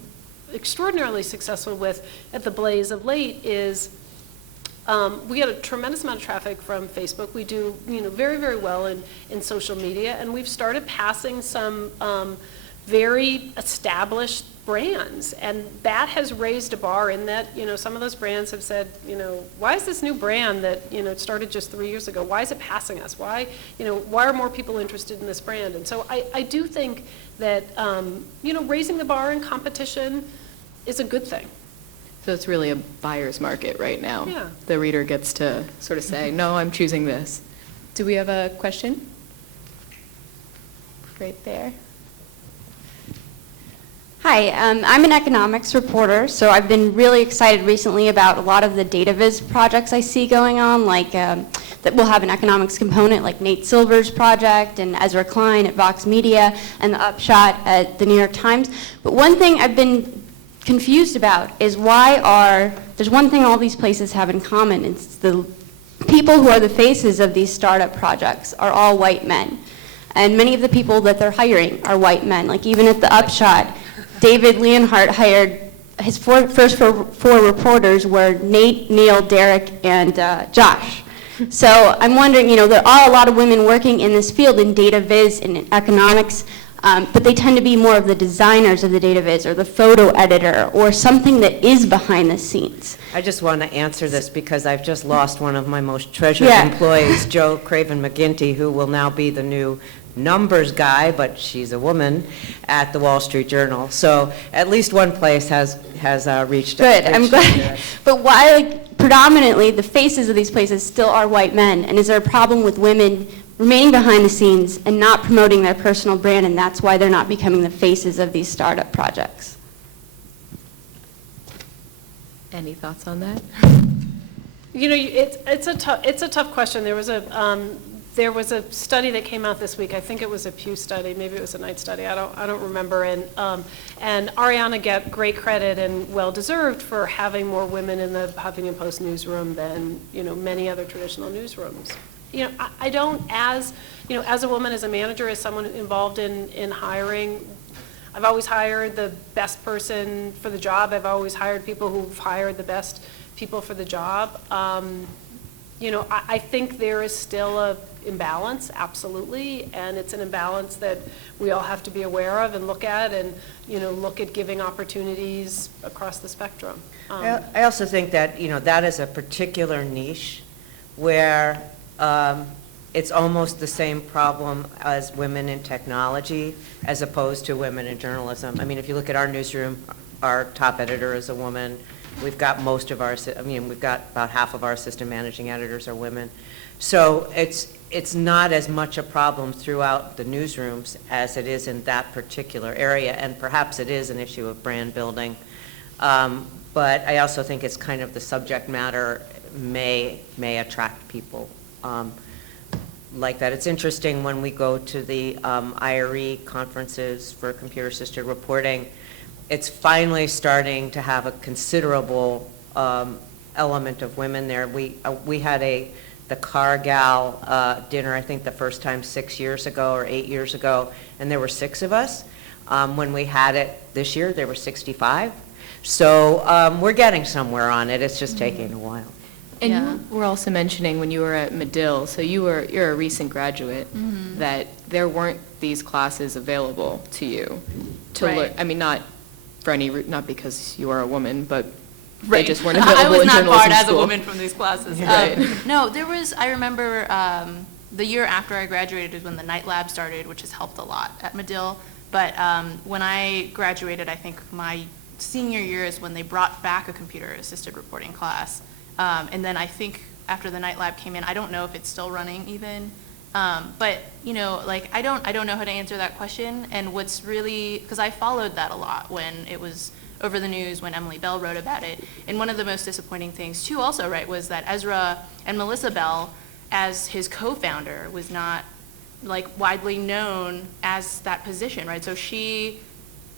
extraordinarily successful with at the Blaze of late is we get a tremendous amount of traffic from Facebook. We do, you know, very, very well in social media, and we've started passing some very established brands, and that has raised a bar in that, you know, some of those brands have said, you know, why is this new brand that, you know, it started just 3 years ago, why is it passing us? Why, you know, why are more people interested in this brand? And so I do think that, you know, raising the bar in competition is a good thing. So it's really a buyer's market right now. Yeah. The reader gets to sort of say, no, I'm choosing this. Do we have a question? Right there. Hi, I'm an economics reporter, so I've been really excited recently about a lot of the DataViz projects I see going on, like that will have an economics component, like Nate Silver's project and Ezra Klein at Vox Media and the Upshot at the New York Times. But one thing I've been confused about is there's one thing all these places have in common. It's the people who are the faces of these startup projects are all white men. And many of the people that they're hiring are white men. Like even at the Upshot, David Leonhardt hired, his first four reporters were Nate, Neil, Derek, and Josh. So I'm wondering, you know, there are a lot of women working in this field in data viz and in economics, but they tend to be more of the designers of the data viz or the photo editor or something that is behind the scenes. I just want to answer this because I've just lost one of my most treasured Yeah. employees, Joe Craven McGinty, who will now be the new numbers guy, but she's a woman, at the Wall Street Journal. So at least one place has reached. Good, I'm reached glad. us. But why, like, predominantly, the faces of these places still are white men? And is there a problem with women remaining behind the scenes and not promoting their personal brand, and that's why they're not becoming the faces of these startup projects? Any thoughts on that? You know, it's a tough question. There was a study that came out this week. I think it was a Pew study, maybe it was a Knight study. I don't remember. And Ariana get great credit and well deserved for having more women in the Huffington Post newsroom than, you know, many other traditional newsrooms. You know, I don't, as you know, as a woman, as a manager, as someone involved in hiring, I've always hired the best person for the job. I've always hired people who've hired the best people for the job. You know, I think there is still a imbalance, absolutely, and it's an imbalance that we all have to be aware of and look at, and, you know, look at giving opportunities across the spectrum. I also think that, you know, that is a particular niche where it's almost the same problem as women in technology as opposed to women in journalism. I mean, if you look at our newsroom, our top editor is a woman. We've got we've got about half of our assistant managing editors are women. So it's not as much a problem throughout the newsrooms as it is in that particular area, and perhaps it is an issue of brand building. But I also think it's kind of the subject matter may attract people like that. It's interesting when we go to the IRE conferences for computer-assisted reporting, it's finally starting to have a considerable element of women there. We had the Car Gal dinner, I think the first time 6 years ago or 8 years ago, and there were 6 of us. When we had it this year, there were 65. So we're getting somewhere on it. It's just taking a while. And Yeah. you were also mentioning when you were at Medill, so you're a recent graduate, that there weren't these classes available to you to Right. learn. I mean, not for any, not because you are a woman, but they Right. just weren't available I was in not journalism barred as a school. woman from these classes. Right. No, there was, I remember the year after I graduated is when the night lab started, which has helped a lot at Medill. But when I graduated, I think my senior year is when they brought back a computer-assisted reporting class. And then I think after the night lab came in, I don't know if it's still running even. But, you know, like, I don't know how to answer that question. And what's really, because I followed that a lot when it was over the news, when Emily Bell wrote about it. And one of the most disappointing things, too, also, right, was that Ezra and Melissa Bell, as his co-founder, was not, like, widely known as that position, right? So she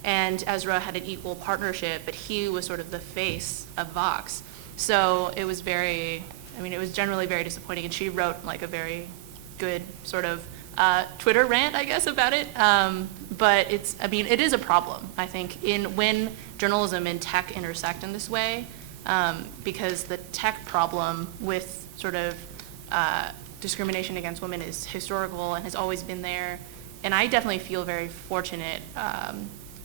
and Ezra had an equal partnership, but he was sort of the face of Vox. So it was very, I mean, it was generally very disappointing. And she wrote, like, a very good sort of Twitter rant, I guess, about it. But it's, I mean, it is a problem, I think, when journalism and tech intersect in this way, because the tech problem with sort of discrimination against women is historical and has always been there. And I definitely feel very fortunate.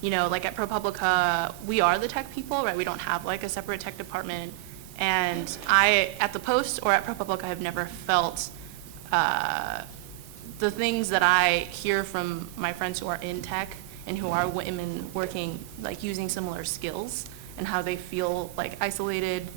You know, like at ProPublica, we are the tech people, right? We don't have like a separate tech department. And I, at the Post or at ProPublica, have never felt the things that I hear from my friends who are in tech and who are women working, like using similar skills, and how they feel like isolated.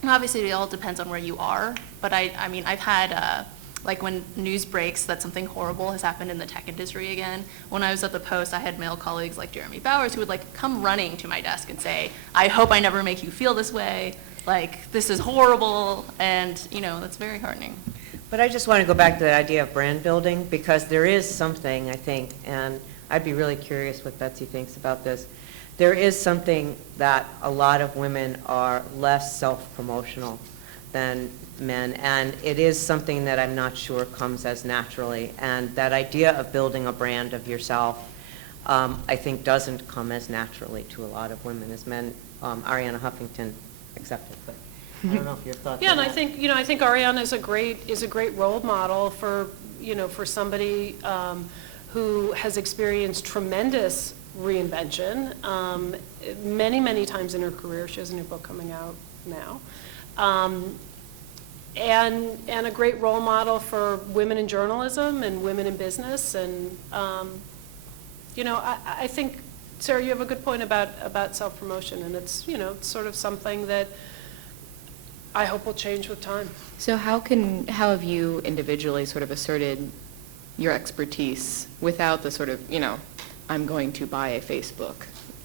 And obviously, it all depends on where you are. But I mean, I've had, like when news breaks that something horrible has happened in the tech industry again. When I was at the Post, I had male colleagues like Jeremy Bowers who would like come running to my desk and say, I hope I never make you feel this way. Like, this is horrible. And, you know, that's very heartening. But I just want to go back to the idea of brand building, because there is something, I think, and I'd be really curious what Betsy thinks about this. There is something that a lot of women are less self-promotional than men, and it is something that I'm not sure comes as naturally. And that idea of building a brand of yourself, I think, doesn't come as naturally to a lot of women as men. Ariana Huffington accepted, but I don't know if your thoughts. Yeah, on and I that. think, you know, I think Ariana is a great role model for, you know, for somebody who has experienced tremendous reinvention many, many times in her career. She has a new book coming out now. And a great role model for women in journalism and women in business. And, you know, I think, Sarah, you have a good point about self-promotion. And it's, you know, it's sort of something that I hope will change with time. So how have you individually sort of asserted your expertise without the sort of, you know, I'm going to buy a Facebook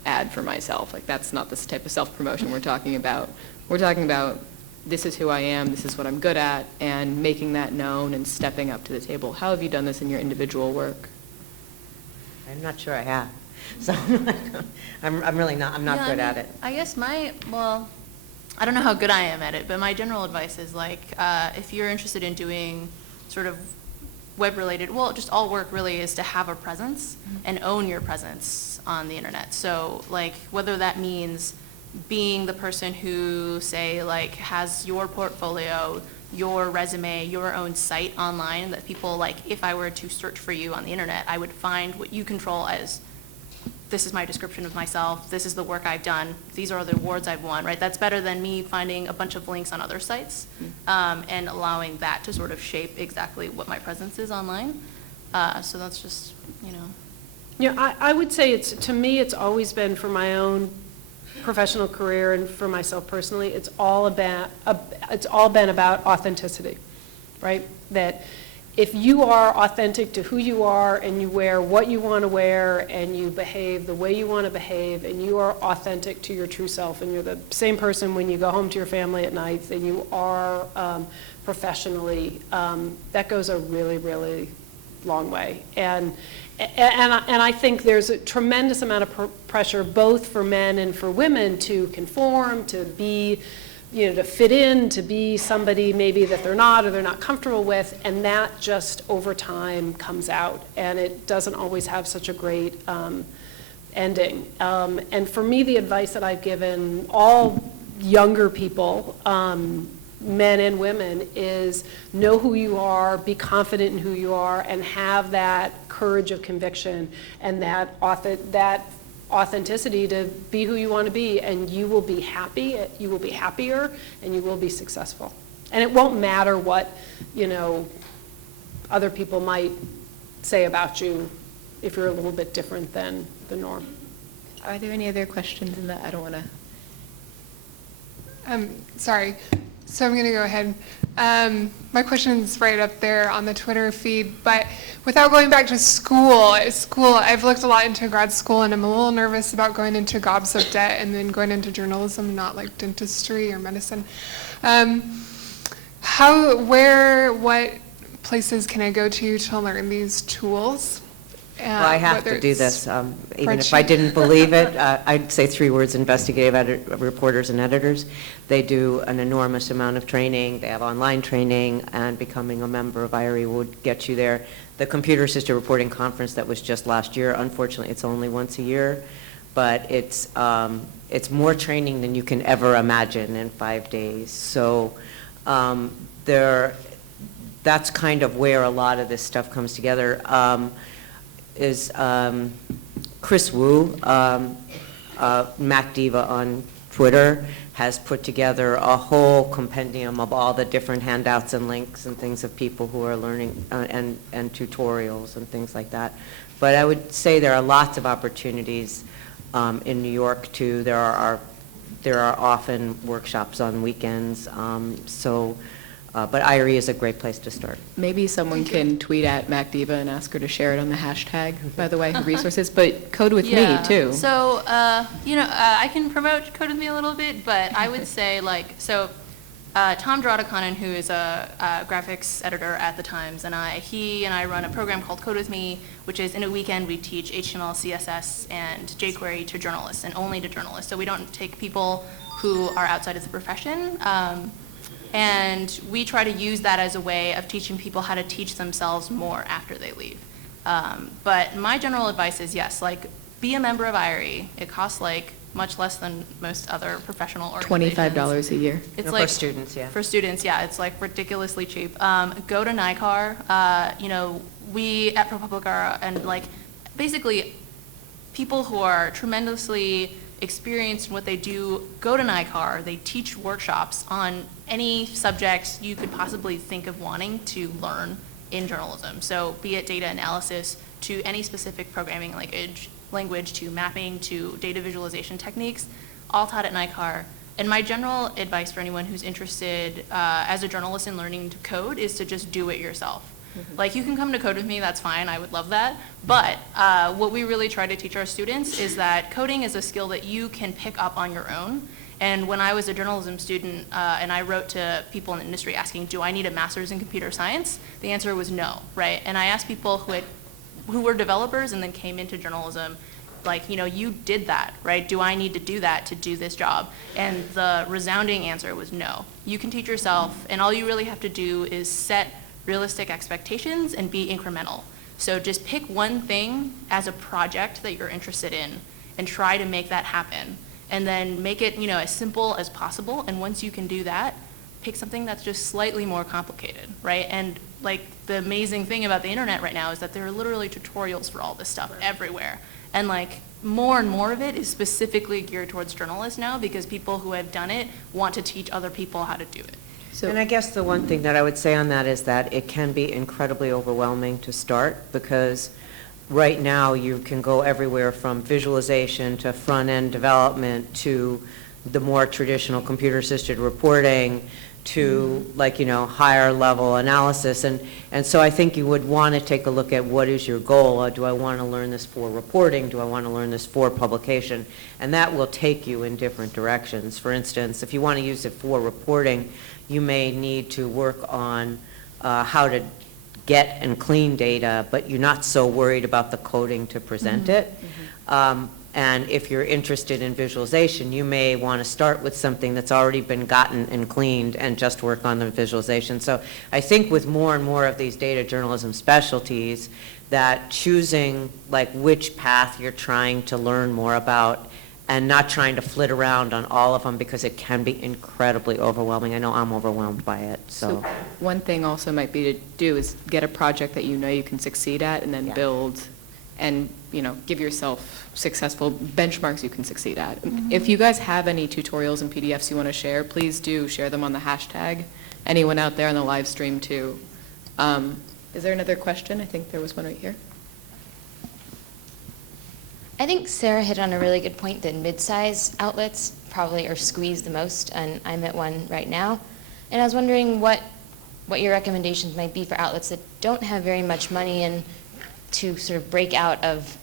ad for myself? Like, that's not this type of self-promotion we're talking about. We're talking about, this is who I am, this is what I'm good at, and making that known and stepping up to the table. How have you done this in your individual work? I'm not sure I have. So I'm really not, I'm not Yeah, good I at mean, it. I guess well, I don't know how good I am at it, but my general advice is like, if you're interested in doing sort of web-related, well, just all work really is to have a presence and own your presence on the internet. So like, whether that means being the person who, say, like, has your portfolio, your resume, your own site online that people, like, if I were to search for you on the internet, I would find what you control as, this is my description of myself, this is the work I've done, these are the awards I've won, right? That's better than me finding a bunch of links on other sites and allowing that to sort of shape exactly what my presence is online. So that's just, you know. Yeah, I would say to me, it's always been, for my own professional career and for myself personally, it's all been about authenticity, right? That if you are authentic to who you are and you wear what you want to wear and you behave the way you want to behave and you are authentic to your true self and you're the same person when you go home to your family at night than you are professionally, that goes a really, really long way. And I think there's a tremendous amount of pressure both for men and for women to conform, to be, you know, to fit in, to be somebody maybe that they're not or they're not comfortable with, and that just over time comes out, and it doesn't always have such a great ending. And for me, the advice that I've given all younger people men and women, is know who you are, be confident in who you are, and have that courage of conviction and that authenticity to be who you want to be, and you will be happy, you will be happier, and you will be successful. And it won't matter what, other people might say about you if you're a little bit different than the norm. Are there any other questions in that? I don't want to. Sorry. So I'm going to go ahead. My question's right up there on the Twitter feed, but without going back to school, I've looked a lot into grad school, and I'm a little nervous about going into gobs of debt and then going into journalism, not like dentistry or medicine. What places can I go to learn these tools? Well, I have Whether to do it's this. Even if I didn't believe it, I'd say 3 words: investigative reporters and editors. They do an enormous amount of training. They have online training, and becoming a member of IRE would get you there. The Computer Assisted Reporting Conference that was just last year, unfortunately, it's only once a year, but it's more training than you can ever imagine in 5 days. So that's kind of where a lot of this stuff comes together. Is Chris Wu, Mac Diva on Twitter, has put together a whole compendium of all the different handouts and links and things of people who are learning and tutorials and things like that. But I would say there are lots of opportunities in New York too. There are often workshops on weekends. But IRE is a great place to start. Maybe someone can tweet at MacDiva and ask her to share it on the hashtag, by the way, resources, but Code With Me, too. So, I can promote Code With Me a little bit, but I would say, Tom Drodikonen, who is a graphics editor at The Times, and he and I run a program called Code With Me, which is in a weekend we teach HTML, CSS, and jQuery to journalists, and only to journalists. So we don't take people who are outside of the profession. And we try to use that as a way of teaching people how to teach themselves more after they leave. But my general advice is, yes, be a member of IRE. It costs much less than most other professional organizations. $25 a year. It's for students, yeah. For students, yeah, it's ridiculously cheap. Go to NICAR. We at ProPublica and basically people who are tremendously experienced in what they do go to NICAR. They teach workshops on any subject you could possibly think of wanting to learn in journalism. So be it data analysis to any specific programming language to mapping to data visualization techniques, all taught at NICAR. And my general advice for anyone who's interested as a journalist in learning to code is to just do it yourself. Mm-hmm. You can come to Code With Me, that's fine, I would love that. But what we really try to teach our students is that coding is a skill that you can pick up on your own. And when I was a journalism student and I wrote to people in the industry asking, do I need a master's in computer science? The answer was no, right? And I asked people who were developers and then came into journalism, you did that, right? Do I need to do that to do this job? And the resounding answer was no. You can teach yourself, and all you really have to do is set realistic expectations and be incremental. So just pick one thing as a project that you're interested in and try to make that happen. And then make it, as simple as possible. And once you can do that, pick something that's just slightly more complicated, right? And the amazing thing about the internet right now is that there are literally tutorials for all this stuff everywhere. And more and more of it is specifically geared towards journalists now because people who have done it want to teach other people how to do it. And I guess the one thing that I would say on that is that it can be incredibly overwhelming to start because right now you can go everywhere from visualization to front-end development to the more traditional computer-assisted reporting to higher level analysis. And so I think you would want to take a look at what is your goal. Do I want to learn this for reporting? Do I want to learn this for publication? And that will take you in different directions. For instance, if you want to use it for reporting, you may need to work on how to get and clean data, but you're not so worried about the coding to present it. And if you're interested in visualization, you may want to start with something that's already been gotten and cleaned and just work on the visualization. So I think with more and more of these data journalism specialties, that choosing which path you're trying to learn more about and not trying to flit around on all of them because it can be incredibly overwhelming. I know I'm overwhelmed by it, so. One thing also might be to do is get a project that you know you can succeed at and then Yeah. build and, give yourself successful benchmarks you can succeed at. If you guys have any tutorials and PDFs you want to share, please do share them on the hashtag. Anyone out there on the live stream too. Is there another question? I think there was one right here. I think Sarah hit on a really good point that mid-size outlets probably are squeezed the most, and I'm at one right now. And I was wondering what your recommendations might be for outlets that don't have very much money and to sort of break out of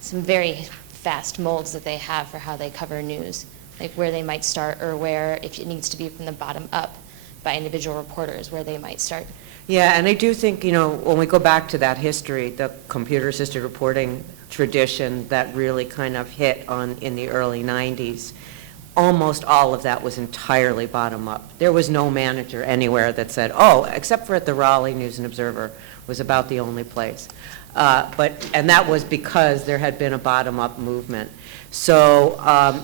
some very fast molds that they have for how they cover news, like where they might start or where, if it needs to be from the bottom up by individual reporters, where they might start. Yeah, and I do think, when we go back to that history, the computer-assisted reporting tradition that really kind of hit in the early 90s, almost all of that was entirely bottom-up. There was no manager anywhere that said, except for at the Raleigh News and Observer, was about the only place. And that was because there had been a bottom-up movement. So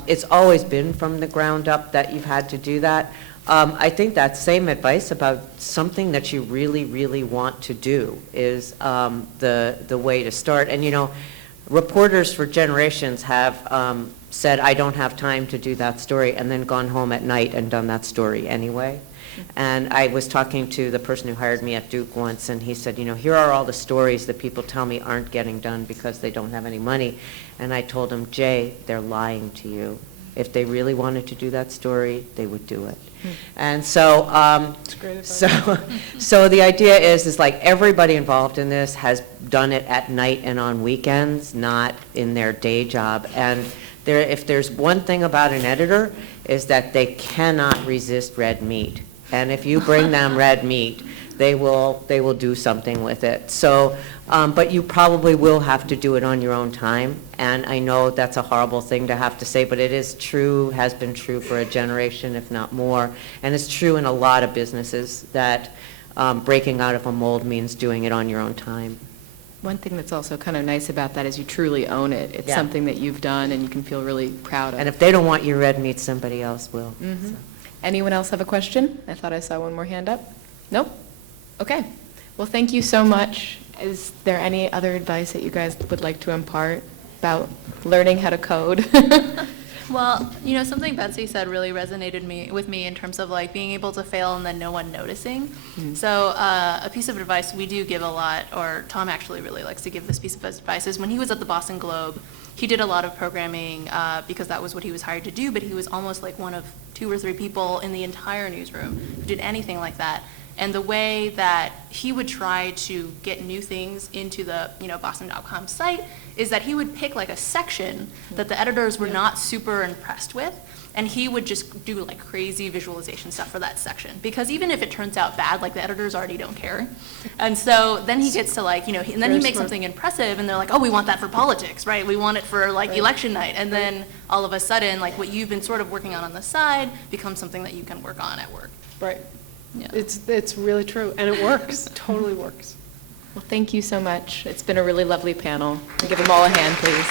it's always been from the ground up that you've had to do that. I think that same advice about something that you really, really want to do is the way to start. And, reporters for generations have said, I don't have time to do that story, and then gone home at night and done that story anyway. And I was talking to the person who hired me at Duke once, and he said, here are all the stories that people tell me aren't getting done because they don't have any money. And I told him, Jay, they're lying to you. If they really wanted to do that story, they would do it. And so, so the idea is like everybody involved in this has done it at night and on weekends, not in their day job. And if there's one thing about an editor, is that they cannot resist red meat. And if you bring them red meat, they will do something with it. So, but you probably will have to do it on your own time. And I know that's a horrible thing to have to say, but it is true, has been true for a generation, if not more. And it's true in a lot of businesses that breaking out of a mold means doing it on your own time. One thing that's also kind of nice about that is you truly own it. It's Yeah. something that you've done and you can feel really proud of. And if they don't want your red meat, somebody else will. Mhm. So. Anyone else have a question? I thought I saw one more hand up. Nope? Okay. Well, thank you so much. Is there any other advice that you guys would like to impart about learning how to code? Well, something Betsy said really resonated with me in terms of like being able to fail and then no one noticing. So a piece of advice we do give a lot, or Tom actually really likes to give this piece of advice, is when he was at the Boston Globe, he did a lot of programming because that was what he was hired to do, but he was almost like one of 2 or 3 people in the entire newsroom who did anything like that. And the way that he would try to get new things into the Boston.com site is that he would pick like a section that the editors were not super impressed with, and he would just do like crazy visualization stuff for that section. Because even if it turns out bad, like the editors already don't care. And so then he gets to like, and then he makes something impressive and they're like, oh, we want that for politics, right? We want it for like election night. And then all of a sudden, like what you've been sort of working on the side becomes something that you can work on at work. Right. Yeah. It's really true, and it works, totally works. Well, thank you so much. It's been a really lovely panel. Give them all a hand, please.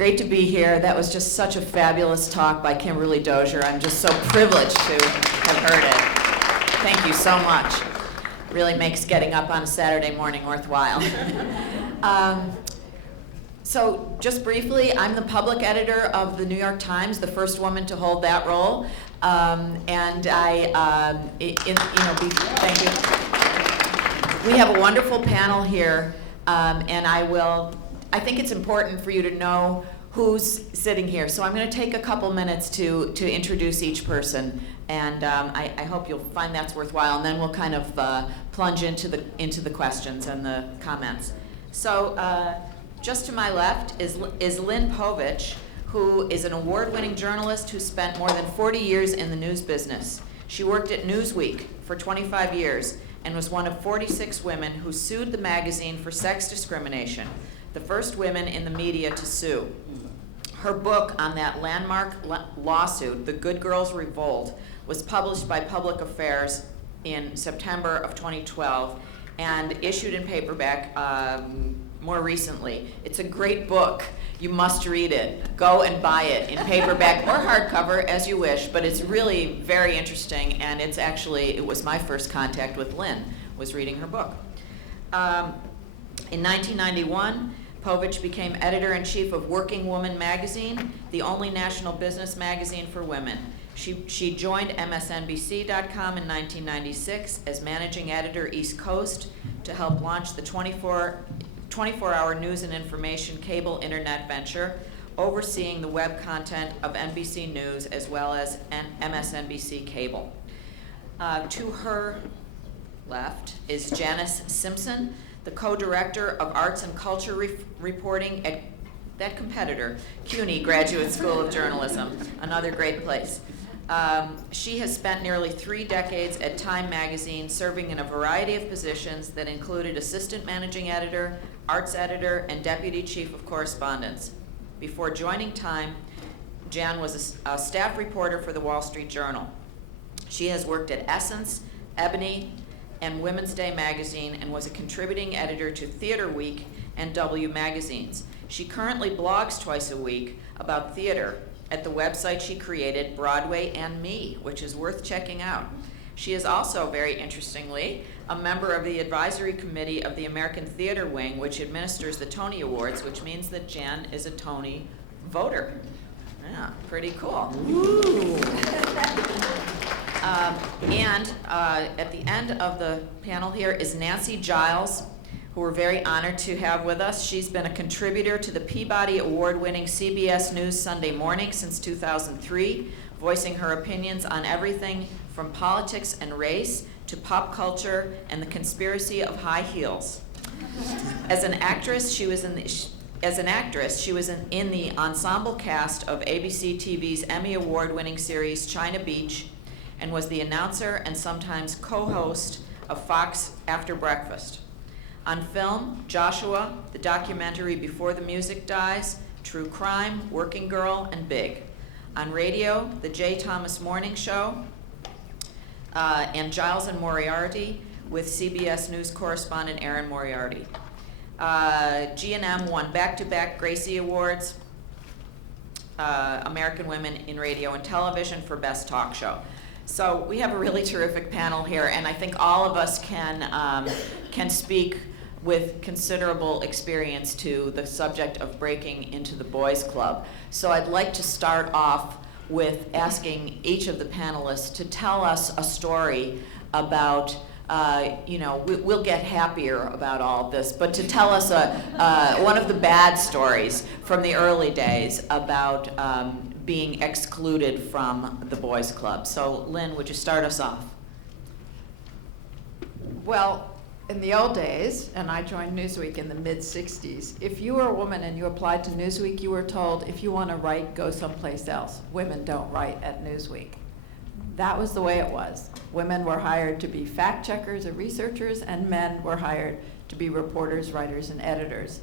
Great to be here. That was just such a fabulous talk by Kimberly Dozier. I'm just so privileged to have heard it. Thank you so much. Really makes getting up on a Saturday morning worthwhile. So just briefly, I'm the public editor of the New York Times, the first woman to hold that role. And thank you. We have a wonderful panel here, and I think it's important for you to know who's sitting here. So I'm going to take a couple minutes to introduce each person, and I hope you'll find that's worthwhile, and then we'll kind of plunge into the questions and the comments. So just to my left is Lynn Povich, who is an award-winning journalist who spent more than 40 years in the news business. She worked at Newsweek for 25 years and was one of 46 women who sued the magazine for sex discrimination, the first women in the media to sue. Her book on that landmark lawsuit, The Good Girls Revolt, was published by Public Affairs in September of 2012 and issued in paperback more recently. It's a great book. You must read it. Go and buy it in paperback or hardcover as you wish, but it's really very interesting, and it was my first contact with Lynn, was reading her book. In 1991, Povich became editor-in-chief of Working Woman magazine, the only national business magazine for women. She joined MSNBC.com in 1996 as managing editor East Coast to help launch the 24-hour news and information cable internet venture, overseeing the web content of NBC News as well as MSNBC Cable. To her left is Janice Simpson, the co-director of Arts and Culture Reporting at that competitor, CUNY Graduate School of Journalism, another great place. She has spent nearly 3 decades at Time Magazine, serving in a variety of positions that included assistant managing editor, arts editor, and deputy chief of correspondence. Before joining Time, Jan was a staff reporter for the Wall Street Journal. She has worked at Essence, Ebony, and Women's Day magazine, and was a contributing editor to Theater Week and W magazines. She currently blogs twice a week about theater at the website she created, Broadway and Me, which is worth checking out. She is also, very interestingly, a member of the advisory committee of the American Theater Wing, which administers the Tony Awards, which means that Jan is a Tony voter. Yeah, pretty cool. And at the end of the panel here is Nancy Giles, who we're very honored to have with us. She's been a contributor to the Peabody Award-winning CBS News Sunday Morning since 2003, voicing her opinions on everything from politics and race to pop culture and the conspiracy of high heels. As an actress, she was in the ensemble cast of ABC TV's Emmy Award-winning series China Beach, and was the announcer and sometimes co-host of Fox After Breakfast. On film, Joshua, the documentary Before the Music Dies, True Crime, Working Girl, and Big. On radio, The J. Thomas Morning Show, and Giles and Moriarty with CBS News correspondent Erin Moriarty. G&M won back-to-back Gracie Awards, American Women in Radio and Television for Best Talk Show. So we have a really terrific panel here, and I think all of us can speak with considerable experience to the subject of breaking into the boys' club. So I'd like to start off with asking each of the panelists to tell us a story about, we'll get happier about all this, but to tell us one of the bad stories from the early days about being excluded from the boys' club. So Lynn, would you start us off? Well, in the old days, and I joined Newsweek in the mid-'60s, if you were a woman and you applied to Newsweek, you were told, if you want to write, go someplace else. Women don't write at Newsweek. That was the way it was. Women were hired to be fact checkers or researchers, and men were hired to be reporters, writers, and editors.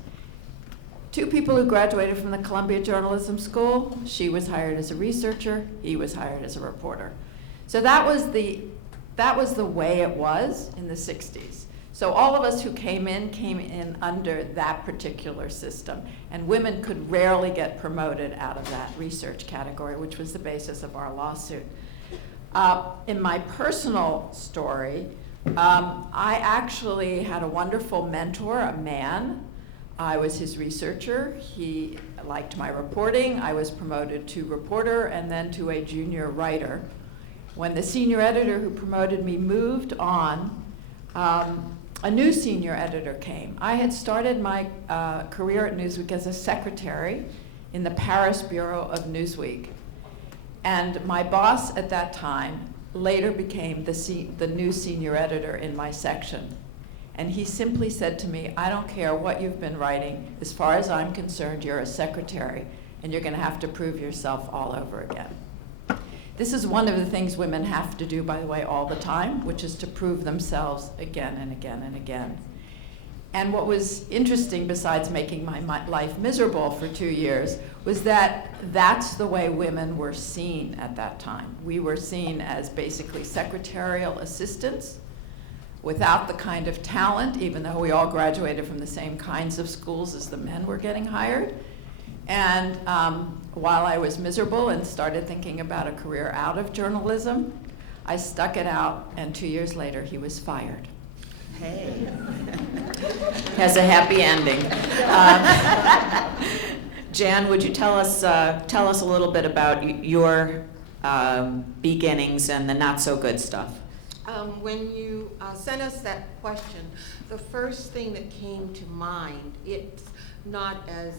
2 people who graduated from the Columbia Journalism School, she was hired as a researcher, he was hired as a reporter. So that was the way it was in the 60s. So all of us who came in under that particular system, and women could rarely get promoted out of that research category, which was the basis of our lawsuit. In my personal story, I actually had a wonderful mentor, a man. I was his researcher. He liked my reporting. I was promoted to reporter and then to a junior writer. When the senior editor who promoted me moved on, a new senior editor came. I had started my career at Newsweek as a secretary in the Paris bureau of Newsweek. And my boss at that time later became the new senior editor in my section. And he simply said to me, I don't care what you've been writing, as far as I'm concerned, you're a secretary, and you're gonna have to prove yourself all over again. This is one of the things women have to do, by the way, all the time, which is to prove themselves again and again and again. And what was interesting, besides making my life miserable for 2 years, was that that's the way women were seen at that time. We were seen as basically secretarial assistants without the kind of talent, even though we all graduated from the same kinds of schools as the men were getting hired. And while I was miserable and started thinking about a career out of journalism, I stuck it out, and 2 years later, he was fired. Hey. Has a happy ending. Jan, would you tell us a little bit about your beginnings and the not so good stuff? When you sent us that question, the first thing that came to mind, it's not as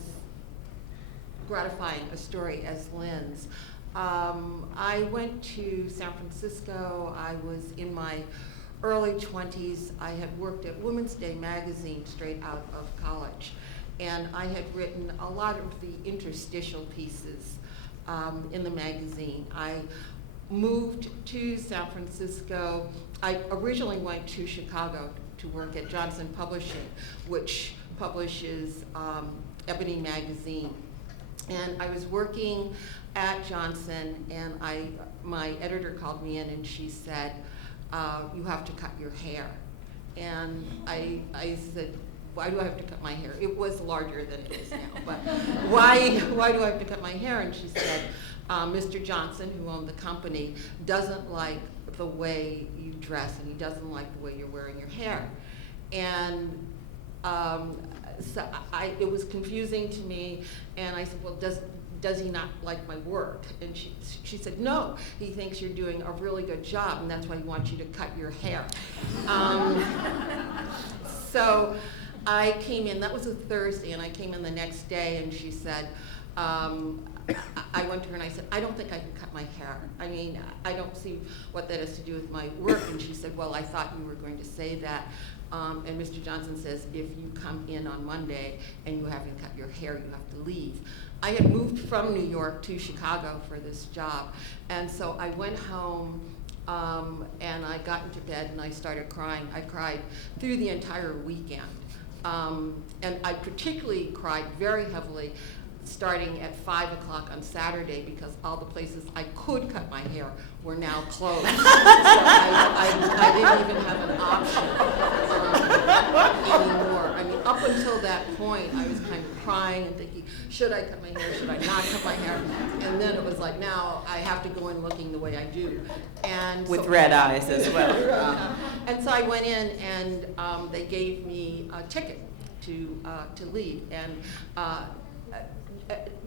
gratifying a story as Lynn's. I went to San Francisco. I was in my early 20s. I had worked at Women's Day magazine straight out of college, and I had written a lot of the interstitial pieces in the magazine. I moved to San Francisco. I originally went to Chicago to work at Johnson Publishing, which publishes Ebony magazine. And I was working at Johnson, and my editor called me in and she said, you have to cut your hair. And I said, why do I have to cut my hair? It was larger than it is now, but why do I have to cut my hair? And she said, Mr. Johnson, who owned the company, doesn't like the way you dress, and he doesn't like the way you're wearing your hair. And so it was confusing to me, and I said, well, does he not like my work? And she said, no, he thinks you're doing a really good job, and that's why he wants you to cut your hair. So I came in, that was a Thursday, and I came in the next day, and she said, I went to her and I said, I don't think I can cut my hair. I mean, I don't see what that has to do with my work. And she said, well, I thought you were going to say that. And Mr. Johnson says, if you come in on Monday and you haven't cut your hair, you have to leave. I had moved from New York to Chicago for this job. And so I went home and I got into bed and I started crying. I cried through the entire weekend. And I particularly cried very heavily starting at 5 o'clock on Saturday, because all the places I could cut my hair were now closed. So I didn't even have an option anymore. I mean, up until that point, I was kind of crying and thinking, should I cut my hair, should I not cut my hair? And then it was like, now I have to go in looking the way I do. And with red eyes as well. And so I went in and they gave me a ticket to leave. And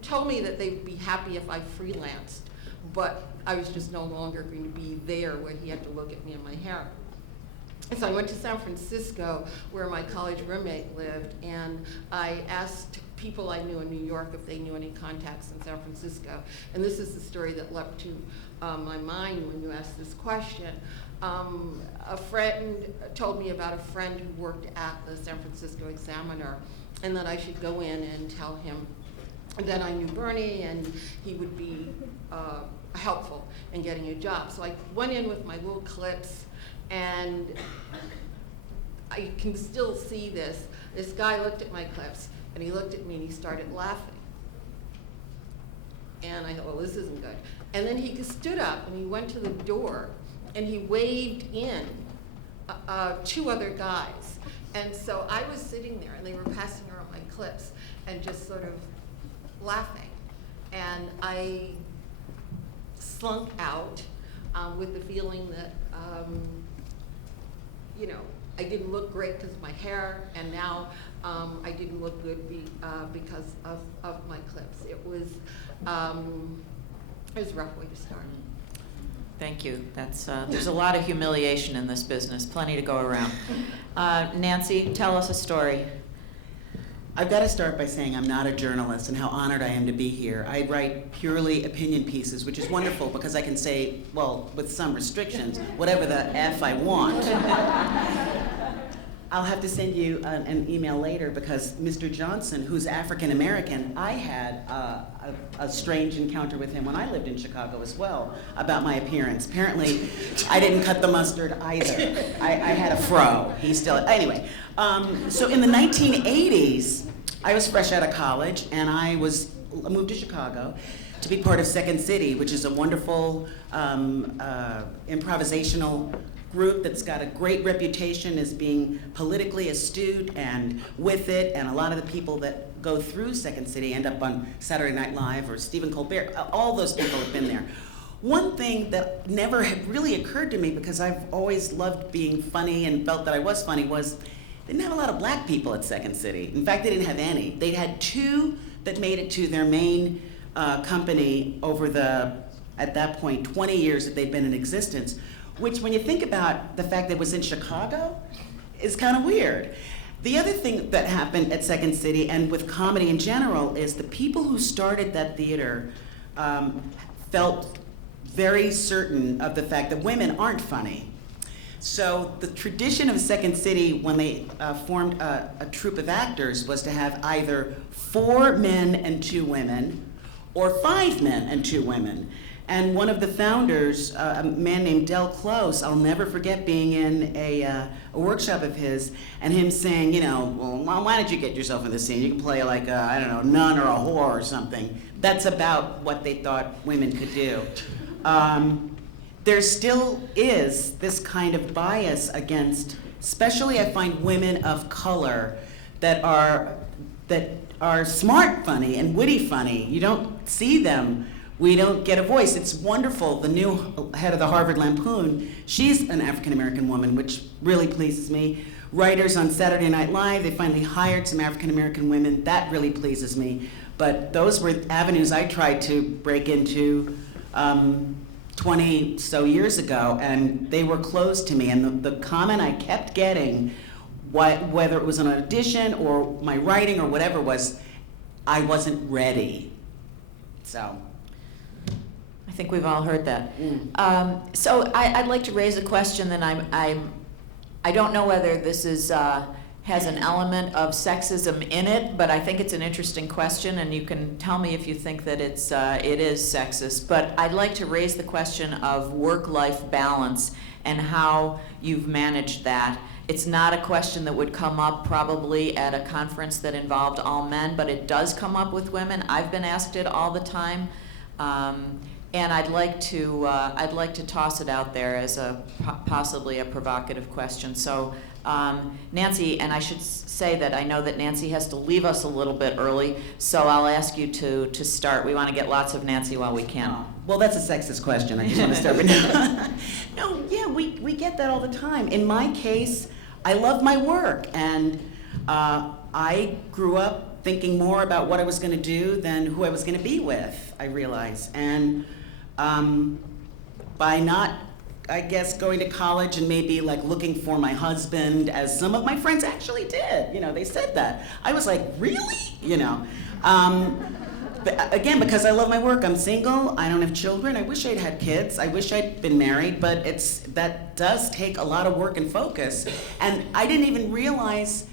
told me that they'd be happy if I freelanced, but I was just no longer going to be there where he had to look at me and my hair. And so I went to San Francisco, where my college roommate lived, and I asked people I knew in New York if they knew any contacts in San Francisco. And this is the story that leapt to my mind when you asked this question. A friend told me about a friend who worked at the San Francisco Examiner, and that I should go in and tell him that I knew Bernie and he would be helpful in getting a job. So I went in with my little clips, and I can still see this. This guy looked at my clips, and he looked at me and he started laughing. And I thought, well, this isn't good. And then he stood up and he went to the door and he waved in two other guys. And so I was sitting there, and they were passing around my clips and just sort of laughing. And I slunk out with the feeling that, you know, I didn't look great because of my hair, and now I didn't look good because of my clips. It was a rough way to start. Thank you. That's, there's a lot of humiliation in this business, plenty to go around. Nancy, tell us a story. I've got to start by saying I'm not a journalist and how honored I am to be here. I write purely opinion pieces, which is wonderful because I can say, well, with some restrictions, whatever the F I want. I'll have to send you an email later because Mr. Johnson, who's African American, I had a strange encounter with him when I lived in Chicago as well about my appearance. Apparently, I didn't cut the mustard either. I had a fro. He still, anyway. So in the 1980s, I was fresh out of college and I moved to Chicago to be part of Second City, which is a wonderful improvisational group that's got a great reputation as being politically astute and with it, and a lot of the people that go through Second City end up on Saturday Night Live or Stephen Colbert. All those people have been there. One thing that never had really occurred to me, because I've always loved being funny and felt that I was funny, was they didn't have a lot of black people at Second City. In fact, they didn't have any. They had two that made it to their main company over the, at that point, 20 years that they'd been in existence, which when you think about the fact that it was in Chicago, is kind of weird. The other thing that happened at Second City and with comedy in general is the people who started that theater felt very certain of the fact that women aren't funny. So the tradition of Second City when they formed a troupe of actors was to have either 4 men and 2 women or 5 men and 2 women. And one of the founders, a man named Del Close, I'll never forget being in a workshop of his and him saying, you know, well, why don't you get yourself in the scene? You can play like a, I don't know, nun or a whore or something. That's about what they thought women could do. There still is this kind of bias against, especially I find women of color that are smart funny and witty funny. You don't see them. We don't get a voice. It's wonderful. The new head of the Harvard Lampoon, she's an African-American woman, which really pleases me. Writers on Saturday Night Live, they finally hired some African-American women. That really pleases me. But those were avenues I tried to break into 20 so years ago, and they were closed to me. And the comment I kept getting, whether it was an audition or my writing or whatever, was, I wasn't ready. So. I think we've all heard that. So I'd like to raise a question that I don't know whether this is has an element of sexism in it, but I think it's an interesting question, and you can tell me if you think that it is sexist. But I'd like to raise the question of work-life balance and how you've managed that. It's not a question that would come up probably at a conference that involved all men, but it does come up with women. I've been asked it all the time. And I'd like to toss it out there as possibly a provocative question. So, Nancy, and I should say that I know that Nancy has to leave us a little bit early, so I'll ask you to start. We want to get lots of Nancy while we can. Oh, well, that's a sexist question. I just want to start with no. No, yeah, we get that all the time. In my case, I love my work, and I grew up thinking more about what I was going to do than who I was going to be with, I realize. And by not, I guess, going to college and maybe like looking for my husband, as some of my friends actually did, you know, they said that. I was like, really? You know. But again, because I love my work, I'm single, I don't have children, I wish I'd had kids, I wish I'd been married, but that does take a lot of work and focus. And I didn't even realize,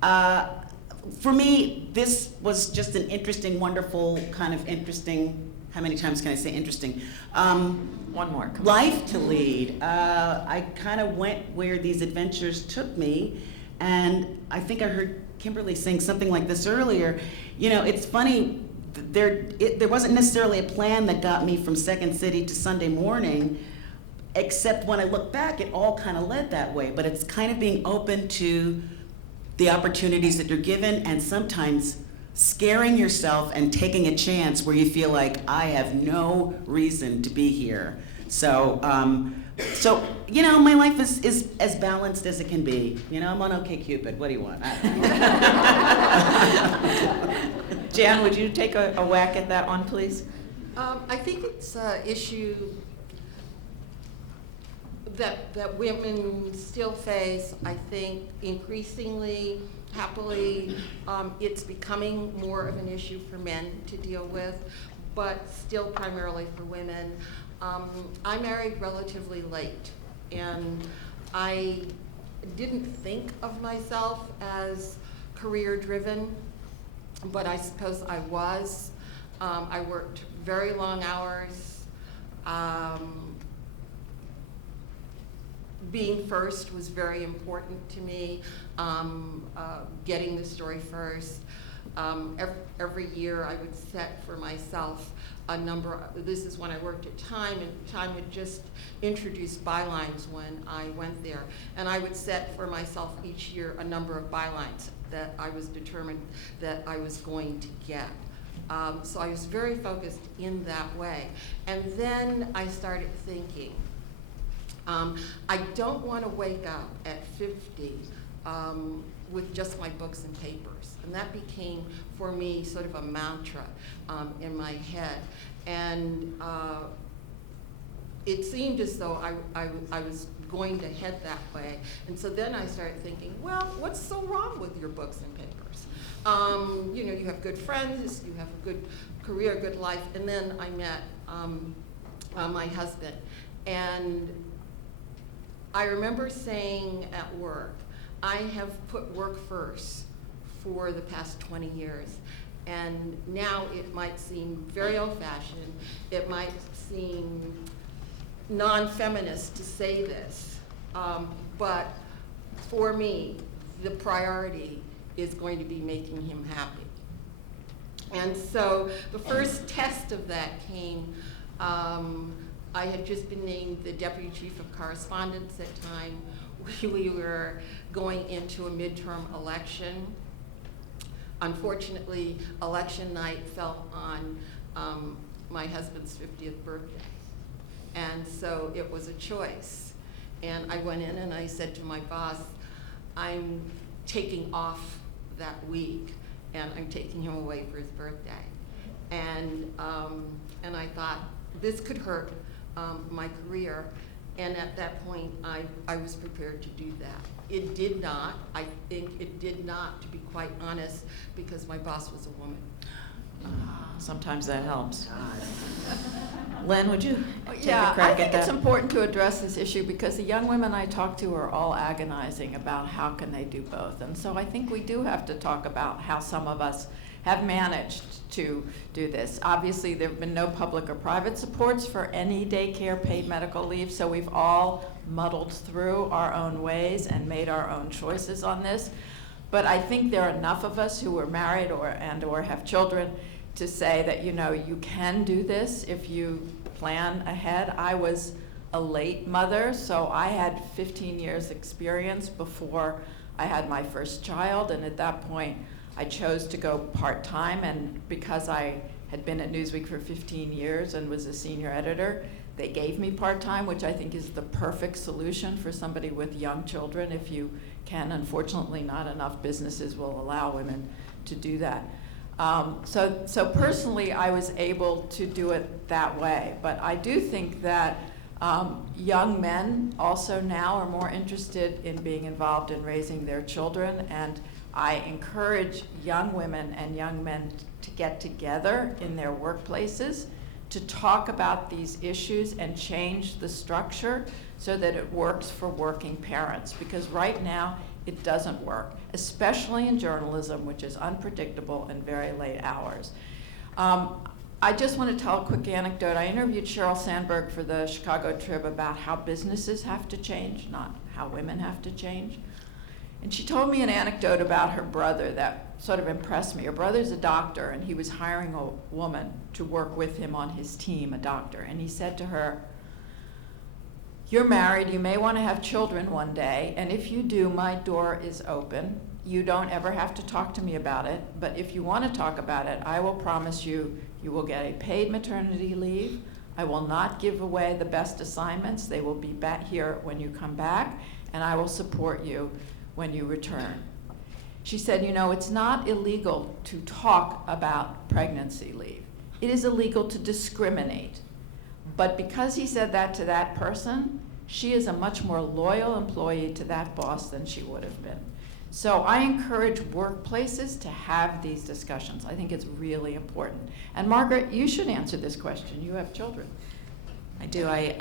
for me, this was just an interesting, wonderful, kind of interesting, how many times can I say interesting? One more. Life to lead. I kind of went where these adventures took me, and I think I heard Kimberly saying something like this earlier. You know, it's funny, there wasn't necessarily a plan that got me from Second City to Sunday Morning. except when I look back, it all kind of led that way. But it's kind of being open to the opportunities that you're given, and sometimes scaring yourself and taking a chance where you feel like, I have no reason to be here. So, you know, my life is as balanced as it can be. You know, I'm on OkCupid. What do you want? Jan, would you take a whack at that one, please? I think it's an issue that women still face. I think increasingly, happily, it's becoming more of an issue for men to deal with, but still primarily for women. I married relatively late, and I didn't think of myself as career-driven, but I suppose I was. I worked very long hours. Being first was very important to me, getting the story first. Every year I would set for myself a number. This is when I worked at Time, and Time had just introduced bylines when I went there. And I would set for myself each year a number of bylines that I was determined that I was going to get. So I was very focused in that way. And then I started thinking, I don't want to wake up at 50 with just my books and papers. And that became, for me, sort of a mantra in my head. And it seemed as though I was going to head that way. And so then I started thinking, well, what's so wrong with your books and papers? You know, you have good friends, you have a good career, good life. And then I met my husband. And I remember saying at work, I have put work first for the past 20 years. And now it might seem very old-fashioned, it might seem non-feminist to say this, but for me, the priority is going to be making him happy. And so the first test of that came, I had just been named the Deputy Chief of Correspondence at Time. We were going into a midterm election. Unfortunately, election night fell on my husband's 50th birthday. And so it was a choice. And I went in and I said to my boss, I'm taking off that week and I'm taking him away for his birthday. And I thought, this could hurt my career. And at that point, I was prepared to do that. It did not. I think it did not, to be quite honest, because my boss was a woman. Sometimes that helps. Len, would you take Yeah, a crack I think at that? it's important to address this issue because the young women I talk to are all agonizing about how can they do both. And so I think we do have to talk about how some of us have managed to do this. Obviously, there have been no public or private supports for any daycare paid medical leave, so we've all muddled through our own ways and made our own choices on this. But I think there are enough of us who are married or have children to say that, you know, you can do this if you plan ahead. I was a late mother, so I had 15 years experience before I had my first child, and at that point I chose to go part-time, and because I had been at Newsweek for 15 years and was a senior editor, they gave me part-time, which I think is the perfect solution for somebody with young children if you can. Unfortunately, not enough businesses will allow women to do that. So personally, I was able to do it that way. But I do think that young men also now are more interested in being involved in raising their children, and I encourage young women and young men to get together in their workplaces to talk about these issues and change the structure so that it works for working parents. Because right now, it doesn't work, especially in journalism, which is unpredictable and very late hours. I just want to tell a quick anecdote. I interviewed Sheryl Sandberg for the Chicago Trib about how businesses have to change, not how women have to change. And she told me an anecdote about her brother that sort of impressed me. Her brother's a doctor, and he was hiring a woman to work with him on his team, a doctor. And he said to her, You're married, you may want to have children one day, and if you do, my door is open. You don't ever have to talk to me about it, but if you want to talk about it, I will promise you, you will get a paid maternity leave. I will not give away the best assignments. They will be back here when you come back, and I will support you when you return. She said, you know, it's not illegal to talk about pregnancy leave. It is illegal to discriminate. But because he said that to that person, she is a much more loyal employee to that boss than she would have been. So I encourage workplaces to have these discussions. I think it's really important. And Margaret, you should answer this question. You have children. I do. I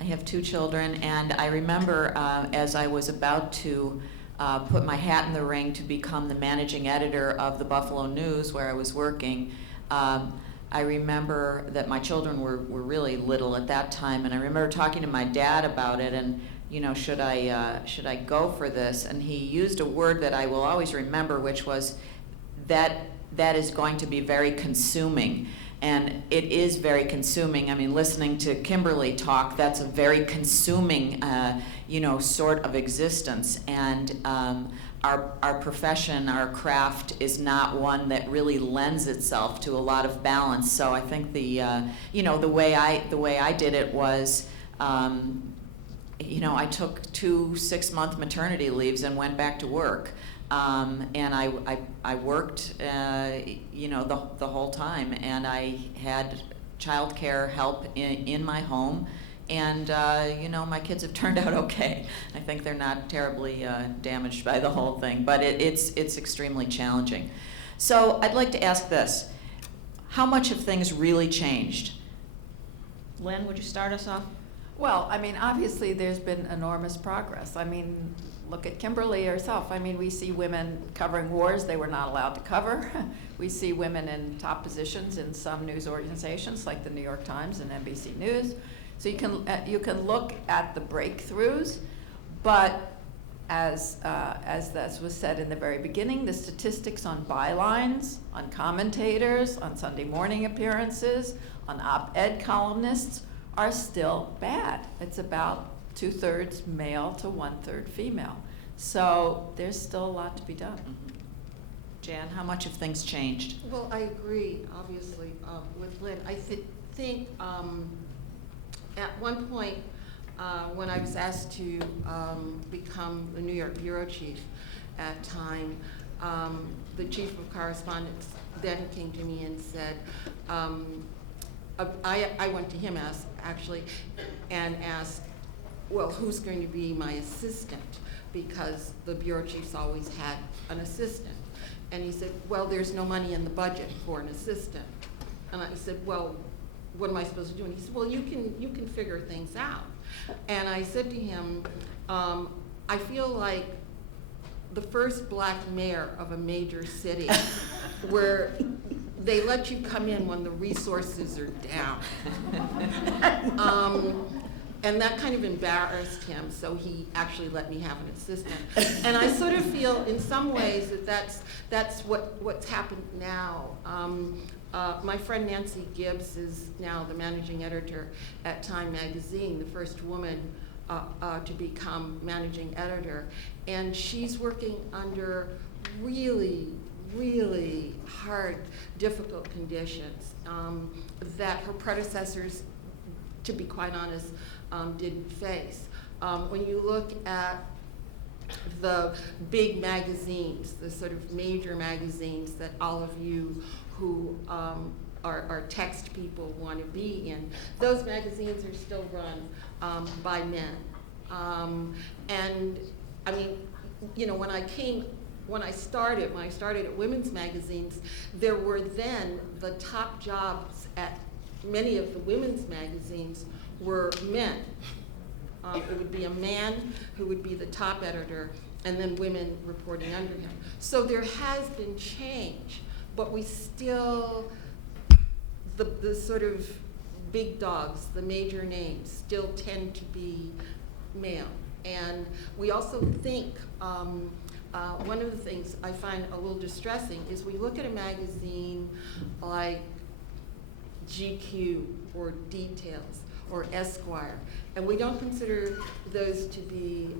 have 2 children, and I remember as I was about to put my hat in the ring to become the managing editor of the Buffalo News, where I was working, I remember that my children were really little at that time, and I remember talking to my dad about it, and you know, should I go for this? And he used a word that I will always remember, which was that is going to be very consuming. And it is very consuming. I mean, listening to Kimberly talk, that's a very consuming, you know, sort of existence. And our profession, our craft, is not one that really lends itself to a lot of balance. So I think you know, the way I did it was, you know, I took 2 6-month maternity leaves and went back to work. And I worked, you know, the whole time, and I had childcare help in my home, and you know, my kids have turned out okay. I think they're not terribly damaged by the whole thing, but it's extremely challenging. So I'd like to ask this: how much have things really changed? Lynn, would you start us off? Well, I mean, obviously there's been enormous progress. I mean, look at Kimberly herself. I mean, we see women covering wars they were not allowed to cover. We see women in top positions in some news organizations like the New York Times and NBC News. So you can look at the breakthroughs, but as that was said in the very beginning, the statistics on bylines, on commentators, on Sunday morning appearances, on op-ed columnists are still bad. It's about 2/3 male to 1/3 female. So there's still a lot to be done. Mm-hmm. Jan, how much have things changed? Well, I agree, obviously, with Lynn. I think at one point, when I was asked to become the New York bureau chief at time, the chief of correspondence then came to me and said, I went to him actually and asked, well, who's going to be my assistant? Because the bureau chiefs always had an assistant. And he said, well, there's no money in the budget for an assistant. And I said, well, what am I supposed to do? And he said, well, you can figure things out. And I said to him, I feel like the first black mayor of a major city where they let you come in when the resources are down. And that kind of embarrassed him, so he actually let me have an assistant. And I sort of feel, in some ways, that's what's happened now. My friend Nancy Gibbs is now the managing editor at Time Magazine, the first woman to become managing editor. And she's working under really, really hard, difficult conditions that her predecessors, to be quite honest, didn't face. When you look at the big magazines, the sort of major magazines that all of you who are text people want to be in, those magazines are still run by men. And I mean, you know, when I started at women's magazines, there were then the top jobs at many of the women's magazines were men. It would be a man who would be the top editor, and then women reporting under him. So there has been change, but we still, the sort of big dogs, the major names, still tend to be male. And we also think, one of the things I find a little distressing is we look at a magazine like GQ or Details, or Esquire. And we don't consider those to be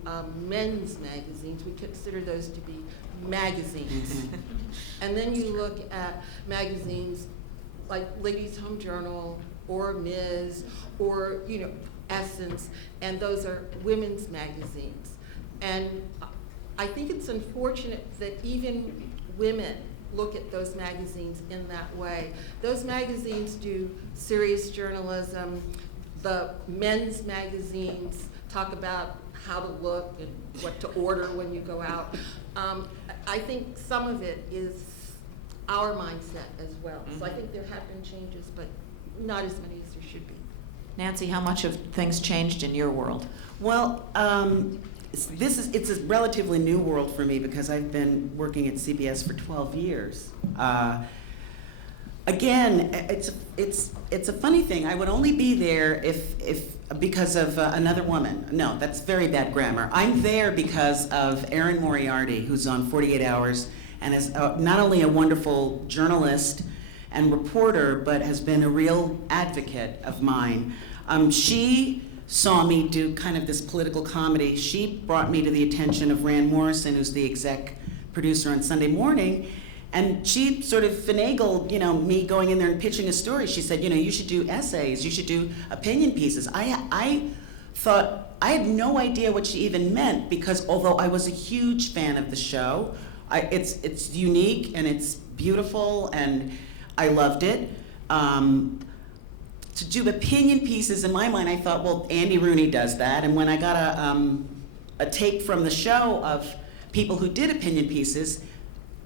men's magazines, we consider those to be magazines. And then you look at magazines like Ladies' Home Journal or Ms. or, you know, Essence, and those are women's magazines. And I think it's unfortunate that even women look at those magazines in that way. Those magazines do serious journalism. The men's magazines talk about how to look and what to order when you go out. I think some of it is our mindset as well. So I think there have been changes, but not as many as there should be. Nancy, how much have things changed in your world? Well, it's a relatively new world for me because I've been working at CBS for 12 years. Again, it's a funny thing. I would only be there if because of another woman. No, that's very bad grammar. I'm there because of Erin Moriarty, who's on 48 Hours and is not only a wonderful journalist and reporter, but has been a real advocate of mine. She saw me do kind of this political comedy. She brought me to the attention of Rand Morrison, who's the exec producer on Sunday Morning, and she sort of finagled, you know, me going in there and pitching a story. She said, you know, you should do essays, you should do opinion pieces. I thought, I had no idea what she even meant, because although I was a huge fan of the show, it's unique and it's beautiful and I loved it. To do opinion pieces, in my mind, I thought, well, Andy Rooney does that. And when I got a tape from the show of people who did opinion pieces,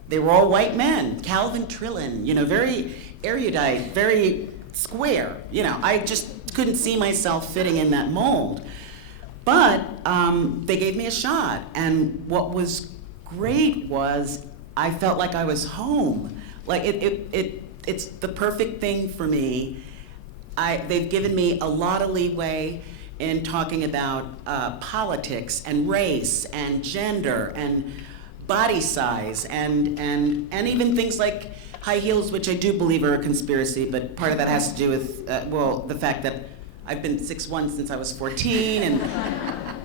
they were all white men. Calvin Trillin, you know, very erudite, very square. You know, I just couldn't see myself fitting in that mold. But they gave me a shot. And what was great was I felt like I was home. Like it's the perfect thing for me. They've given me a lot of leeway in talking about politics and race and gender and body size and even things like high heels, which I do believe are a conspiracy, but part of that has to do with, the fact that I've been 6'1" since I was 14, and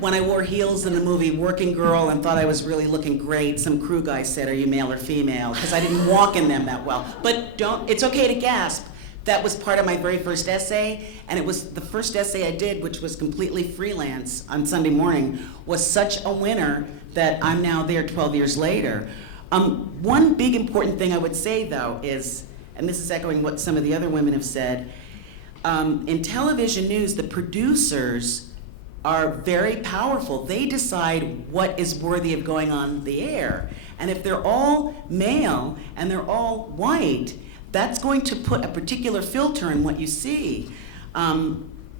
when I wore heels in the movie Working Girl and thought I was really looking great, some crew guy said, "Are you male or female?" Because I didn't walk in them that well. But it's okay to gasp. That was part of my very first essay, and it was the first essay I did, which was completely freelance on Sunday Morning, was such a winner that I'm now there 12 years later. One big important thing I would say, though, is, and this is echoing what some of the other women have said, in television news, the producers are very powerful. They decide what is worthy of going on the air. And if they're all male and they're all white, that's going to put a particular filter in what you see.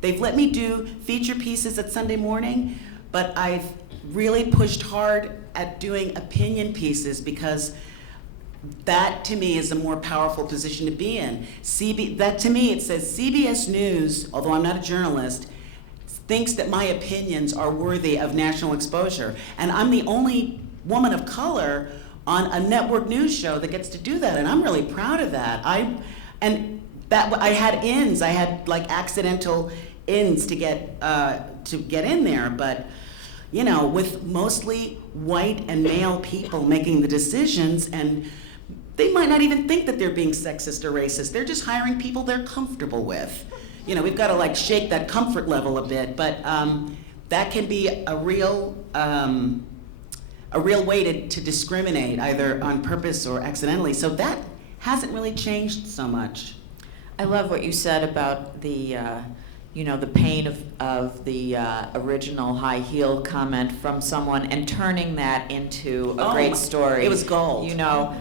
They've let me do feature pieces at Sunday Morning, but I've really pushed hard at doing opinion pieces because that to me is a more powerful position to be in. That to me, it says CBS News, although I'm not a journalist, thinks that my opinions are worthy of national exposure. And I'm the only woman of color on a network news show that gets to do that, and I'm really proud of that. I had ins, I had like accidental ins to get in there, but you know, with mostly white and male people making the decisions, and they might not even think that they're being sexist or racist. They're just hiring people they're comfortable with. You know, we've got to like shake that comfort level a bit, but that can be a real way to discriminate, either on purpose or accidentally. So that hasn't really changed so much. I love what you said about the pain of the original high heel comment from someone and turning that into a great story. It was gold. You know,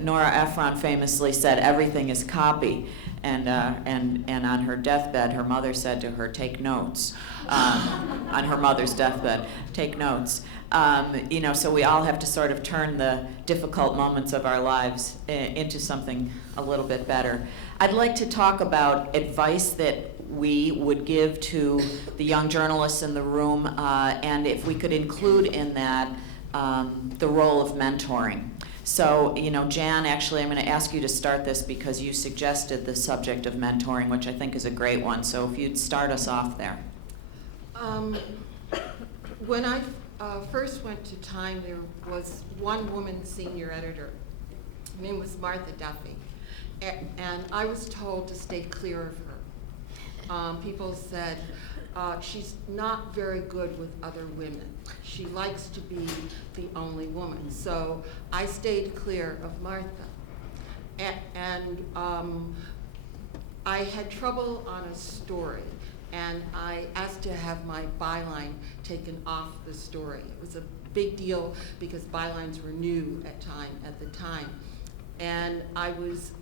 Nora Ephron famously said, "Everything is copy." And on her deathbed, her mother said to her, "Take notes." On her mother's deathbed, take notes. So we all have to sort of turn the difficult moments of our lives into something a little bit better. I'd like to talk about advice that we would give to the young journalists in the room, and if we could include in that the role of mentoring. So, Jan, actually, I'm going to ask you to start this because you suggested the subject of mentoring, which I think is a great one. So if you'd start us off there. When I first went to Time, there was one woman senior editor. Her name was Martha Duffy. And I was told to stay clear of her. People said, she's not very good with other women. She likes to be the only woman. So I stayed clear of Martha. And I had trouble on a story, and I asked to have my byline taken off the story. It was a big deal because bylines were new at the time. And I was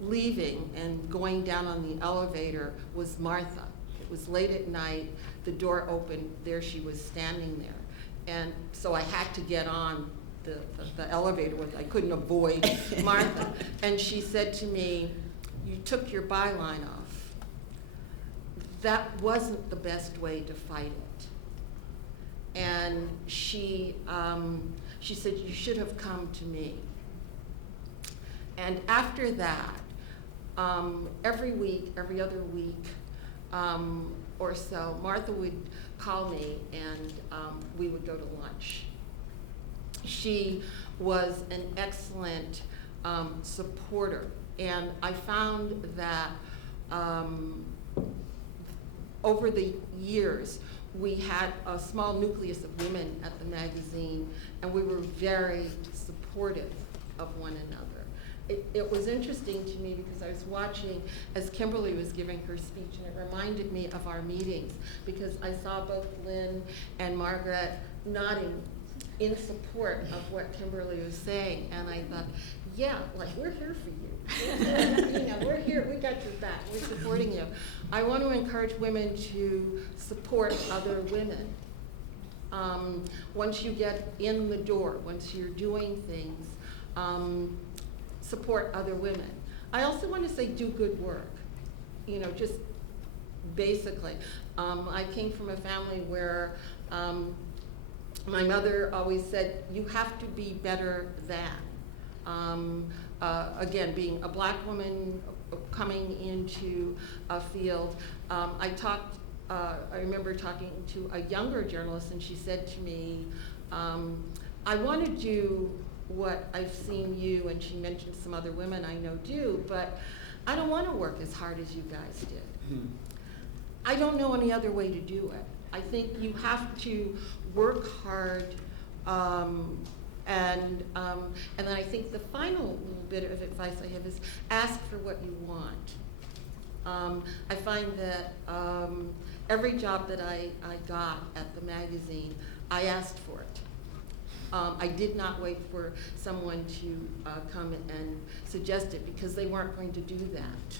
leaving, and going down on the elevator was Martha. It was late at night, the door opened, there she was standing there. And so I had to get on the elevator, I couldn't avoid Martha. And she said to me, "You took your byline off. That wasn't the best way to fight it." And she said, "You should have come to me." And after that, every week, every other week or so, Martha would call me, and we would go to lunch. She was an excellent supporter, and I found that over the years, we had a small nucleus of women at the magazine, and we were very supportive of one another. It was interesting to me because I was watching as Kimberly was giving her speech, and it reminded me of our meetings because I saw both Lynn and Margaret nodding in support of what Kimberly was saying, and I thought, yeah, like, we're here for you. We're here, we got your back, we're supporting you. I want to encourage women to support other women. Once you get in the door, once you're doing things, support other women. I also want to say do good work. Just basically. I came from a family where my mother always said, you have to be better than. Again, being a black woman coming into a field, I remember talking to a younger journalist, and she said to me, I want to do what I've seen you, and she mentioned some other women I know do, but I don't want to work as hard as you guys did. I don't know any other way to do it. I think you have to work hard, and then I think the final little bit of advice I have is ask for what you want. I find that every job that I got at the magazine, I asked for it. I did not wait for someone to come and suggest it because they weren't going to do that.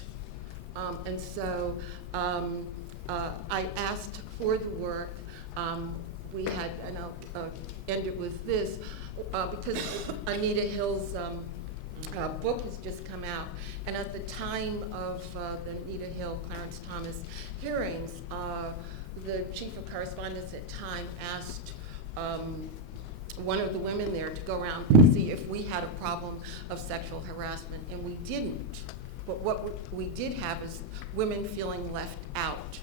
And so I asked for the work. We had, and I'll end it with this, because Anita Hill's book has just come out, and at the time of the Anita Hill, Clarence Thomas hearings, the chief of correspondence at Time asked one of the women there to go around and see if we had a problem of sexual harassment, and we didn't. But what we did have is women feeling left out.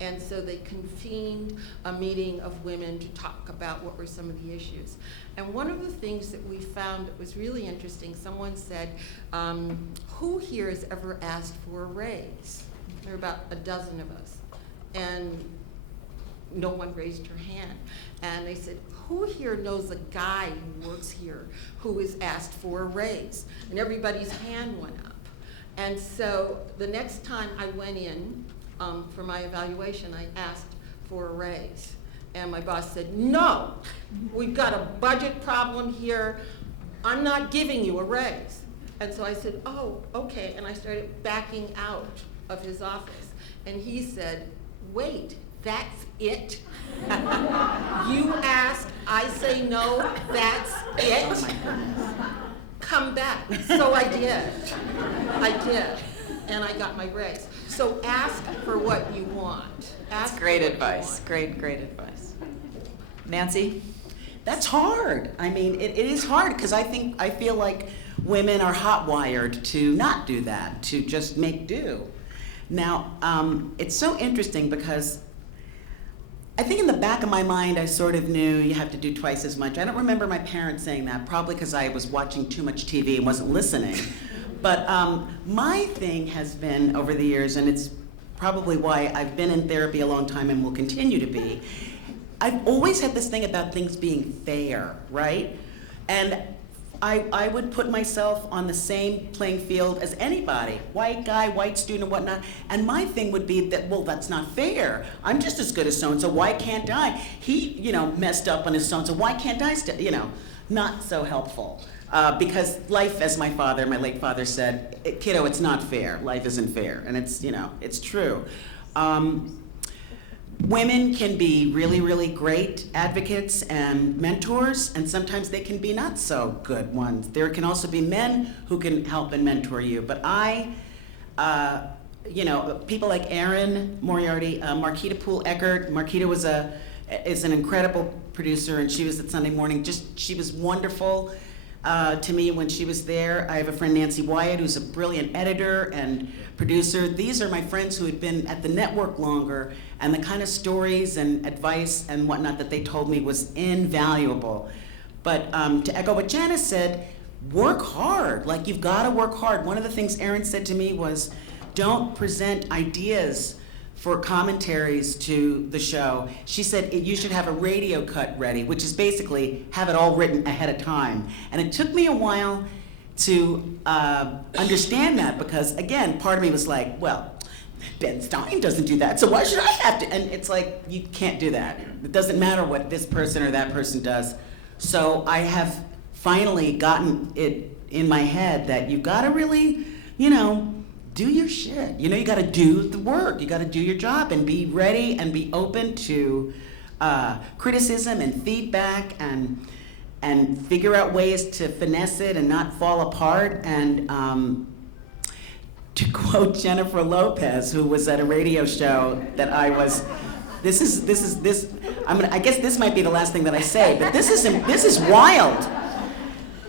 And so they convened a meeting of women to talk about what were some of the issues. And one of the things that we found that was really interesting, someone said, who here has ever asked for a raise? There were about a dozen of us. And no one raised her hand. And they said, who here knows a guy who works here who has asked for a raise? And everybody's hand went up. And so the next time I went in for my evaluation, I asked for a raise. And my boss said, no, we've got a budget problem here. I'm not giving you a raise. And so I said, oh, okay. And I started backing out of his office. And he said, wait, that's it? You ask, I say no, that's it? Come back. So I did. And I got my raise. So ask for what you want. That's great advice. Great advice. Nancy? That's hard. I mean, it is hard because I feel like women are hot-wired to not do that, to just make do. Now, it's so interesting because I think in the back of my mind, I sort of knew you have to do twice as much. I don't remember my parents saying that, probably because I was watching too much TV and wasn't listening. But my thing has been over the years, and it's probably why I've been in therapy a long time and will continue to be, I've always had this thing about things being fair, right? And I would put myself on the same playing field as anybody, white guy, white student, and whatnot. And my thing would be that, well, that's not fair. I'm just as good as so-and-so, why can't I? He, messed up on his so-and-so, why can't I not so helpful. Because life, as my late father said, kiddo, it's not fair. Life isn't fair, and it's true. Women can be really, really great advocates and mentors, and sometimes they can be not so good ones. There can also be men who can help and mentor you. But people like Erin Moriarty, Marquita Poole-Eckert. Marquita is an incredible producer, and she was at Sunday Morning. She was wonderful to me when she was there. I have a friend, Nancy Wyatt, who's a brilliant editor and producer. These are my friends who had been at the network longer, and the kind of stories and advice and whatnot that they told me was invaluable. But to echo what Janice said, work hard. Like, you've got to work hard. One of the things Erin said to me was, don't present ideas for commentaries to the show. She said you should have a radio cut ready, which is basically have it all written ahead of time. And it took me a while to understand that, because again, part of me was like, well, Ben Stein doesn't do that, so why should I have to? And it's like, you can't do that. It doesn't matter what this person or that person does. So I have finally gotten it in my head that you've got to really, do your shit. You got to do the work. You got to do your job and be ready and be open to criticism and feedback and figure out ways to finesse it and not fall apart. And to quote Jennifer Lopez, who was at a radio show that I was, I guess this might be the last thing that I say, but this is wild.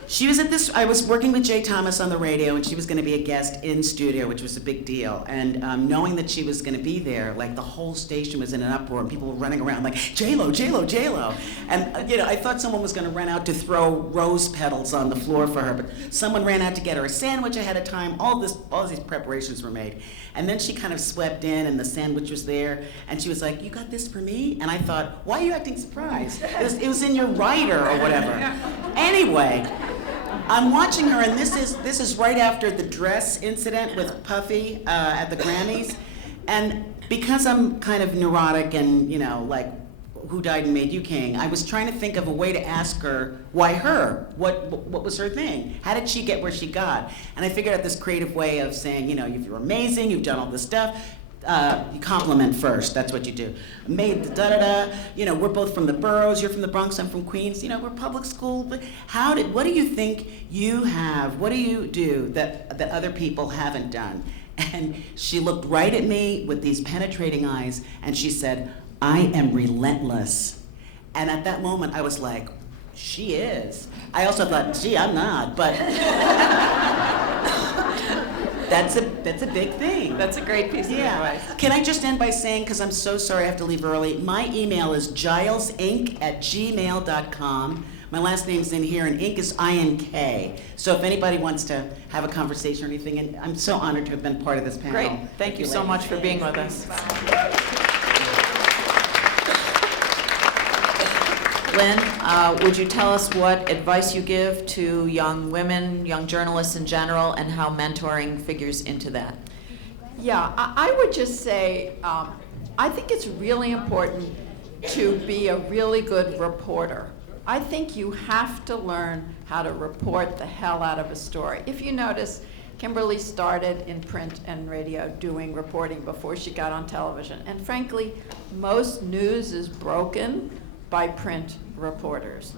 She was I was working with Jay Thomas on the radio, and she was going to be a guest in studio, which was a big deal. And knowing that she was going to be there, like, the whole station was in an uproar, and people were running around like, J-Lo, J-Lo, J-Lo. And, I thought someone was going to run out to throw rose petals on the floor for her, but someone ran out to get her a sandwich ahead of time. All these preparations were made. And then she kind of swept in, and the sandwich was there, and she was like, you got this for me? And I thought, why are you acting surprised? It was in your writer or whatever. Anyway, I'm watching her, and this is right after the dress incident with Puffy at the Grammys. And because I'm kind of neurotic and, like, who died and made you king, I was trying to think of a way to ask her, why her? What was her thing? How did she get where she got? And I figured out this creative way of saying, you're amazing, you've done all this stuff. You compliment first, that's what you do. Made da-da-da, we're both from the boroughs, you're from the Bronx, I'm from Queens, we're public school, but what do you think you have, what do you do that other people haven't done? And she looked right at me with these penetrating eyes, and she said, I am relentless. And at that moment, I was like, she is. I also thought, gee, I'm not, but that's a big thing. That's a great piece of advice. Can I just end by saying, because I'm so sorry I have to leave early, my email is gilesinc@gmail.com. My last name's in here, and Inc is I-N-K. So if anybody wants to have a conversation or anything, and I'm so honored to have been part of this panel. Great. Thank you so much for being with us. Lynn, would you tell us what advice you give to young women, young journalists in general, and how mentoring figures into that? Yeah, I would just say, I think it's really important to be a really good reporter. I think you have to learn how to report the hell out of a story. If you notice, Kimberly started in print and radio doing reporting before she got on television. And frankly, most news is broken by print reporters.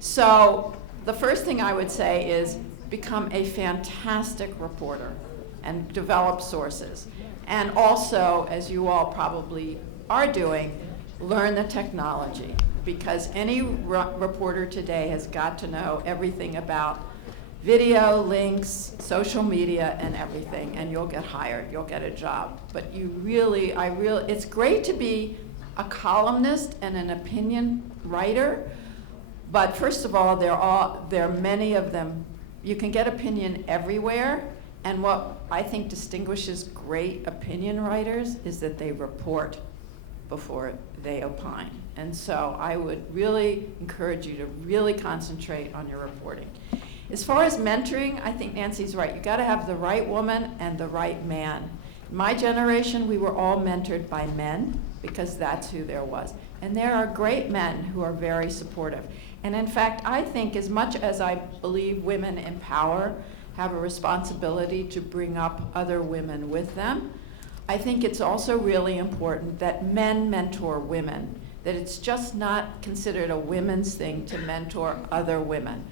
So the first thing I would say is become a fantastic reporter and develop sources. And also, as you all probably are doing, learn the technology. because any reporter today has got to know everything about video, links, social media, and everything, and you'll get hired, you'll get a job. But you really, it's great to be a columnist and an opinion writer, but first of all, there are many of them. You can get opinion everywhere, and what I think distinguishes great opinion writers is that they report before they opine. And so I would really encourage you to really concentrate on your reporting. As far as mentoring, I think Nancy's right. You gotta have the right woman and the right man. In my generation, we were all mentored by men because that's who there was. And there are great men who are very supportive. And in fact, I think as much as I believe women in power have a responsibility to bring up other women with them, I think it's also really important that men mentor women, that it's just not considered a women's thing to mentor other women.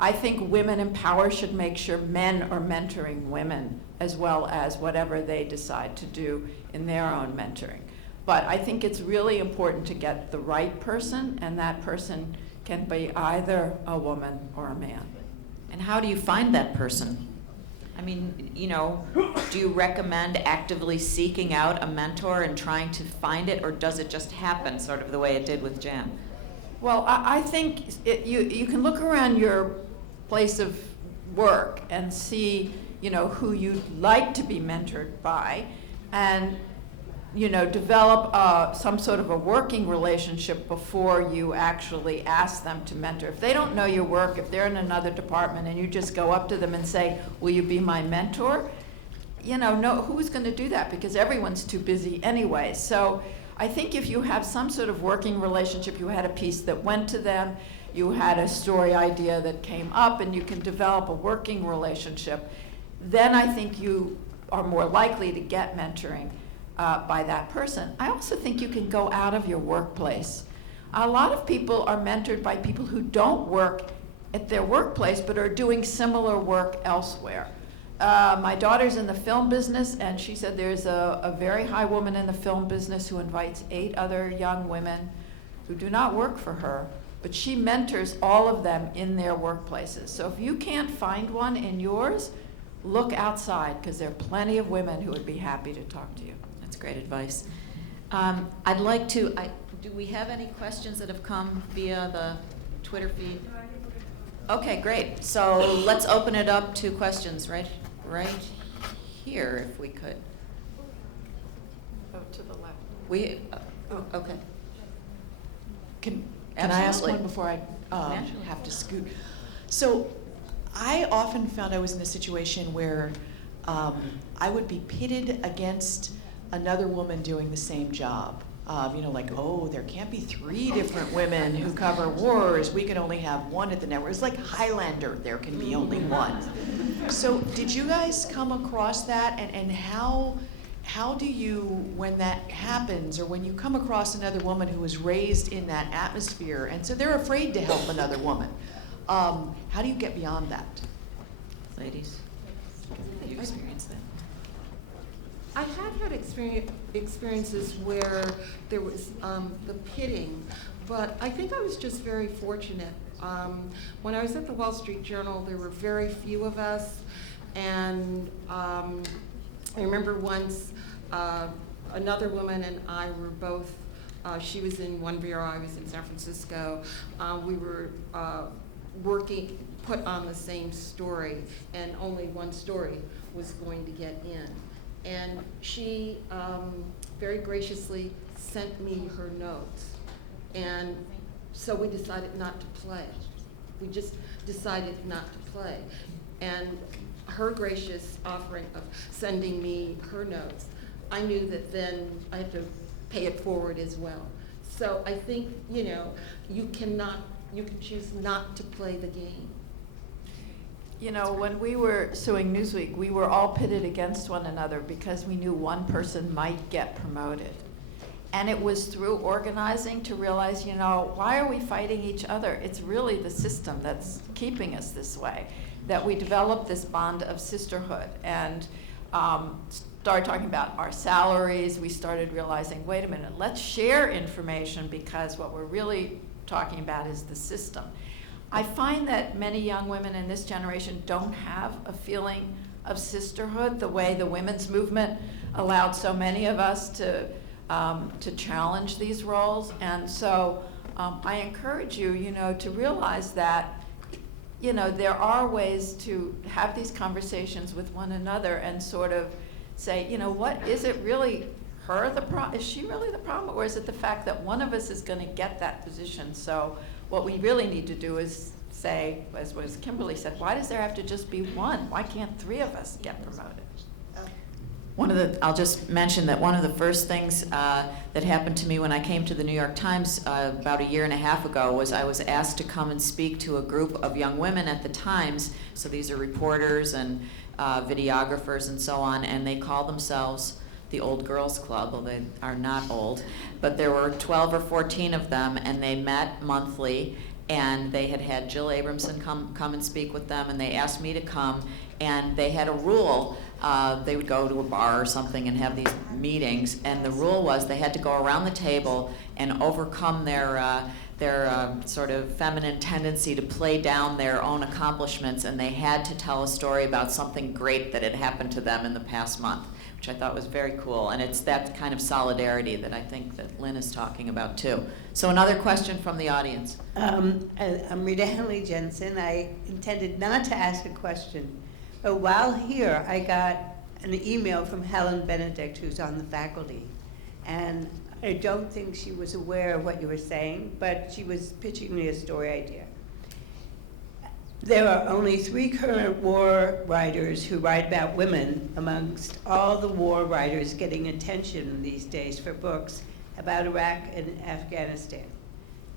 I think women in power should make sure men are mentoring women as well as whatever they decide to do in their own mentoring. But I think it's really important to get the right person, and that person can be either a woman or a man. And how do you find that person? I mean, you know, do you recommend actively seeking out a mentor and trying to find it, or does it just happen sort of the way it did with Jan? Well, I think you can look around your place of work and see, you know, who you'd like to be mentored by, and, you know, develop some sort of a working relationship before you actually ask them to mentor. If they don't know your work, if they're in another department and you just go up to them and say, will you be my mentor? You know, no, who's going to do that? Because everyone's too busy anyway. So I think if you have some sort of working relationship, you had a piece that went to them, you had a story idea that came up, and you can develop a working relationship, then I think you are more likely to get mentoring by that person. I also think you can go out of your workplace. A lot of people are mentored by people who don't work at their workplace but are doing similar work elsewhere. My daughter's in the film business, and she said there's a very high woman in the film business who invites 8 other young women who do not work for her, but she mentors all of them in their workplaces. So if you can't find one in yours, look outside, because there are plenty of women who would be happy to talk to you. That's great advice. I'd like to, do we have any questions that have come via the Twitter feed? Okay, great. So let's open it up to questions right here, if we could. Oh, to the left. Okay. Can I ask Absolutely. one before I Naturally. have to scoot? So I often found I was in a situation where I would be pitted against another woman doing the same job. You know, like, oh, there can't be 3 different women who cover wars. We can only have one at the network. It's like Highlander, there can be only one. So did you guys come across that, and how do you, when that happens, or when you come across another woman who was raised in that atmosphere, and so they're afraid to help another woman, how do you get beyond that? Ladies, have you experienced that? I have had experiences where there was the pitting, but I think I was just very fortunate. When I was at the Wall Street Journal, there were very few of us, and I remember once another woman and I were both, she was in one bureau, I was in San Francisco. We were put on the same story, and only one story was going to get in. And she very graciously sent me her notes. And so we decided not to play. We just decided not to play. And her gracious offering of sending me her notes, I knew that then I had to pay it forward as well. So I think, you know, you can choose not to play the game. You know, when we were suing Newsweek, we were all pitted against one another because we knew one person might get promoted. And it was through organizing to realize, you know, why are we fighting each other? It's really the system that's keeping us this way, that we developed this bond of sisterhood and started talking about our salaries. We started realizing, wait a minute, let's share information, because what we're really talking about is the system. I find that many young women in this generation don't have a feeling of sisterhood the way the women's movement allowed so many of us to challenge these roles. And so I encourage you, to realize that, there are ways to have these conversations with one another and sort of say, what is it really her the problem? Is she really the problem, or is it the fact that one of us is going to get that position? So what we really need to do is say, as Kimberly said, why does there have to just be one? Why can't 3 of us get promoted? I'll just mention that one of the first things that happened to me when I came to the New York Times about a year and a half ago was I was asked to come and speak to a group of young women at the Times. So these are reporters and videographers and so on, and they call themselves the Old Girls Club. Well, they are not old, but there were 12 or 14 of them, and they met monthly, and they had Jill Abramson come and speak with them, and they asked me to come, and they had a rule. They would go to a bar or something and have these meetings, and the rule was they had to go around the table and overcome their sort of feminine tendency to play down their own accomplishments, and they had to tell a story about something great that had happened to them in the past month, which I thought was very cool. And it's that kind of solidarity that I think that Lynn is talking about too. So another question from the audience. I'm Rita Henley Jensen. I intended not to ask a question, but while here, I got an email from Helen Benedict, who's on the faculty. And I don't think she was aware of what you were saying, but she was pitching me a story idea. There are only 3 current war writers who write about women amongst all the war writers getting attention these days for books about Iraq and Afghanistan.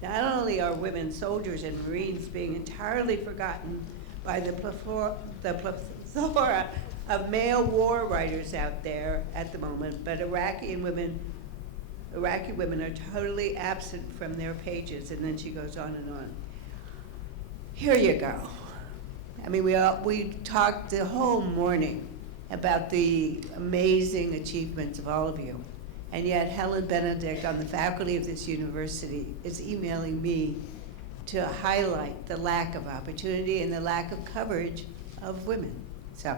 Not only are women soldiers and Marines being entirely forgotten by the plethora of male war writers out there at the moment, but Iraqi women are totally absent from their pages. And then she goes on and on. Here you go. I mean, we talked the whole morning about the amazing achievements of all of you, and yet Helen Benedict on the faculty of this university is emailing me to highlight the lack of opportunity and the lack of coverage of women. So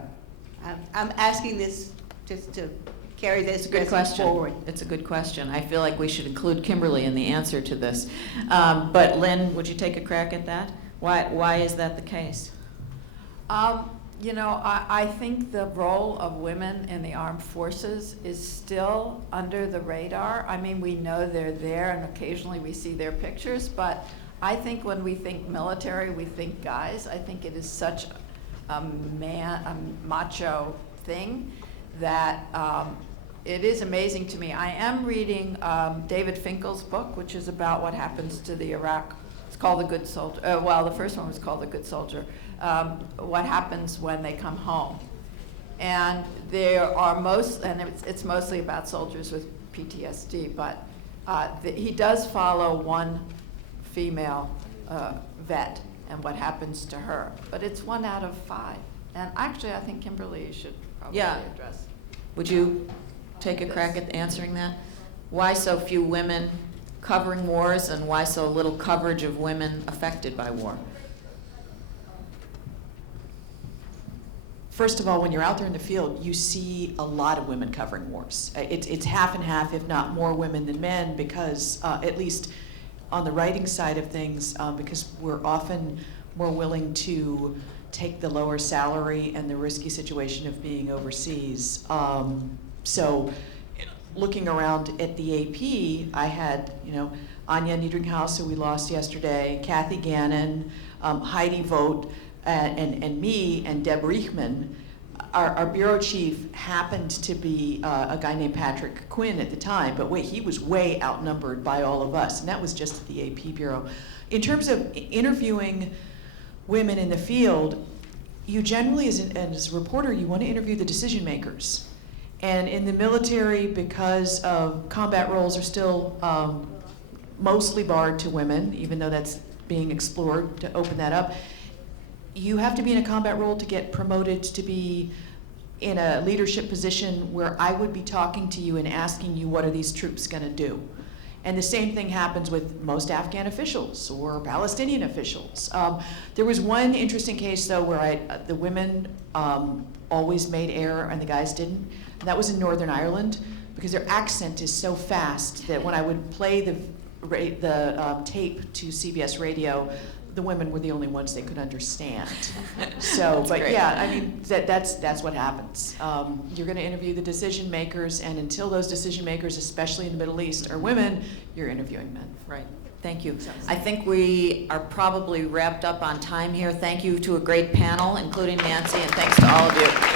I'm asking this just to carry this Good question. forward. It's a good question. I feel like we should include Kimberly in the answer to this. But Lynn, would you take a crack at that? Why is that the case? I think the role of women in the armed forces is still under the radar. I mean, we know they're there, and occasionally we see their pictures, but I think when we think military, we think guys. I think it is such a macho thing that it is amazing to me. I am reading David Finkel's book, which is about what happens to the Iraq. It's called The Good Soldier. The first one was called The Good Soldier. What happens when they come home. And there are it's mostly about soldiers with PTSD, but he does follow one female vet and what happens to her. But it's 1 out of 5. And actually, I think Kimberly should probably address. Would you take a crack at answering that? Why so few women covering wars, and why so little coverage of women affected by war? First of all, when you're out there in the field, you see a lot of women covering wars. It's half and half, if not more women than men, because at least on the writing side of things, because we're often more willing to take the lower salary and the risky situation of being overseas. So looking around at the AP, I had, Anya Niedringhaus, who we lost yesterday, Kathy Gannon, Heidi Vogt, and me, and Deb Riechman. Our bureau chief happened to be a guy named Patrick Quinn at the time, but he was way outnumbered by all of us, and that was just at the AP bureau. In terms of interviewing women in the field, you generally, as a reporter, you want to interview the decision makers. And in the military, because combat roles are still mostly barred to women, even though that's being explored to open that up, you have to be in a combat role to get promoted to be in a leadership position where I would be talking to you and asking you, what are these troops going to do? And the same thing happens with most Afghan officials or Palestinian officials. There was one interesting case, though, where the women always made air and the guys didn't. And that was in Northern Ireland, because their accent is so fast that when I would play the tape to CBS Radio, the women were the only ones they could understand. So, but great. yeah, I mean, that's what happens. You're going to interview the decision makers, and until those decision makers, especially in the Middle East, are women, you're interviewing men. Right. Thank you. I think we are probably wrapped up on time here. Thank you to a great panel, including Nancy, and thanks to all of you.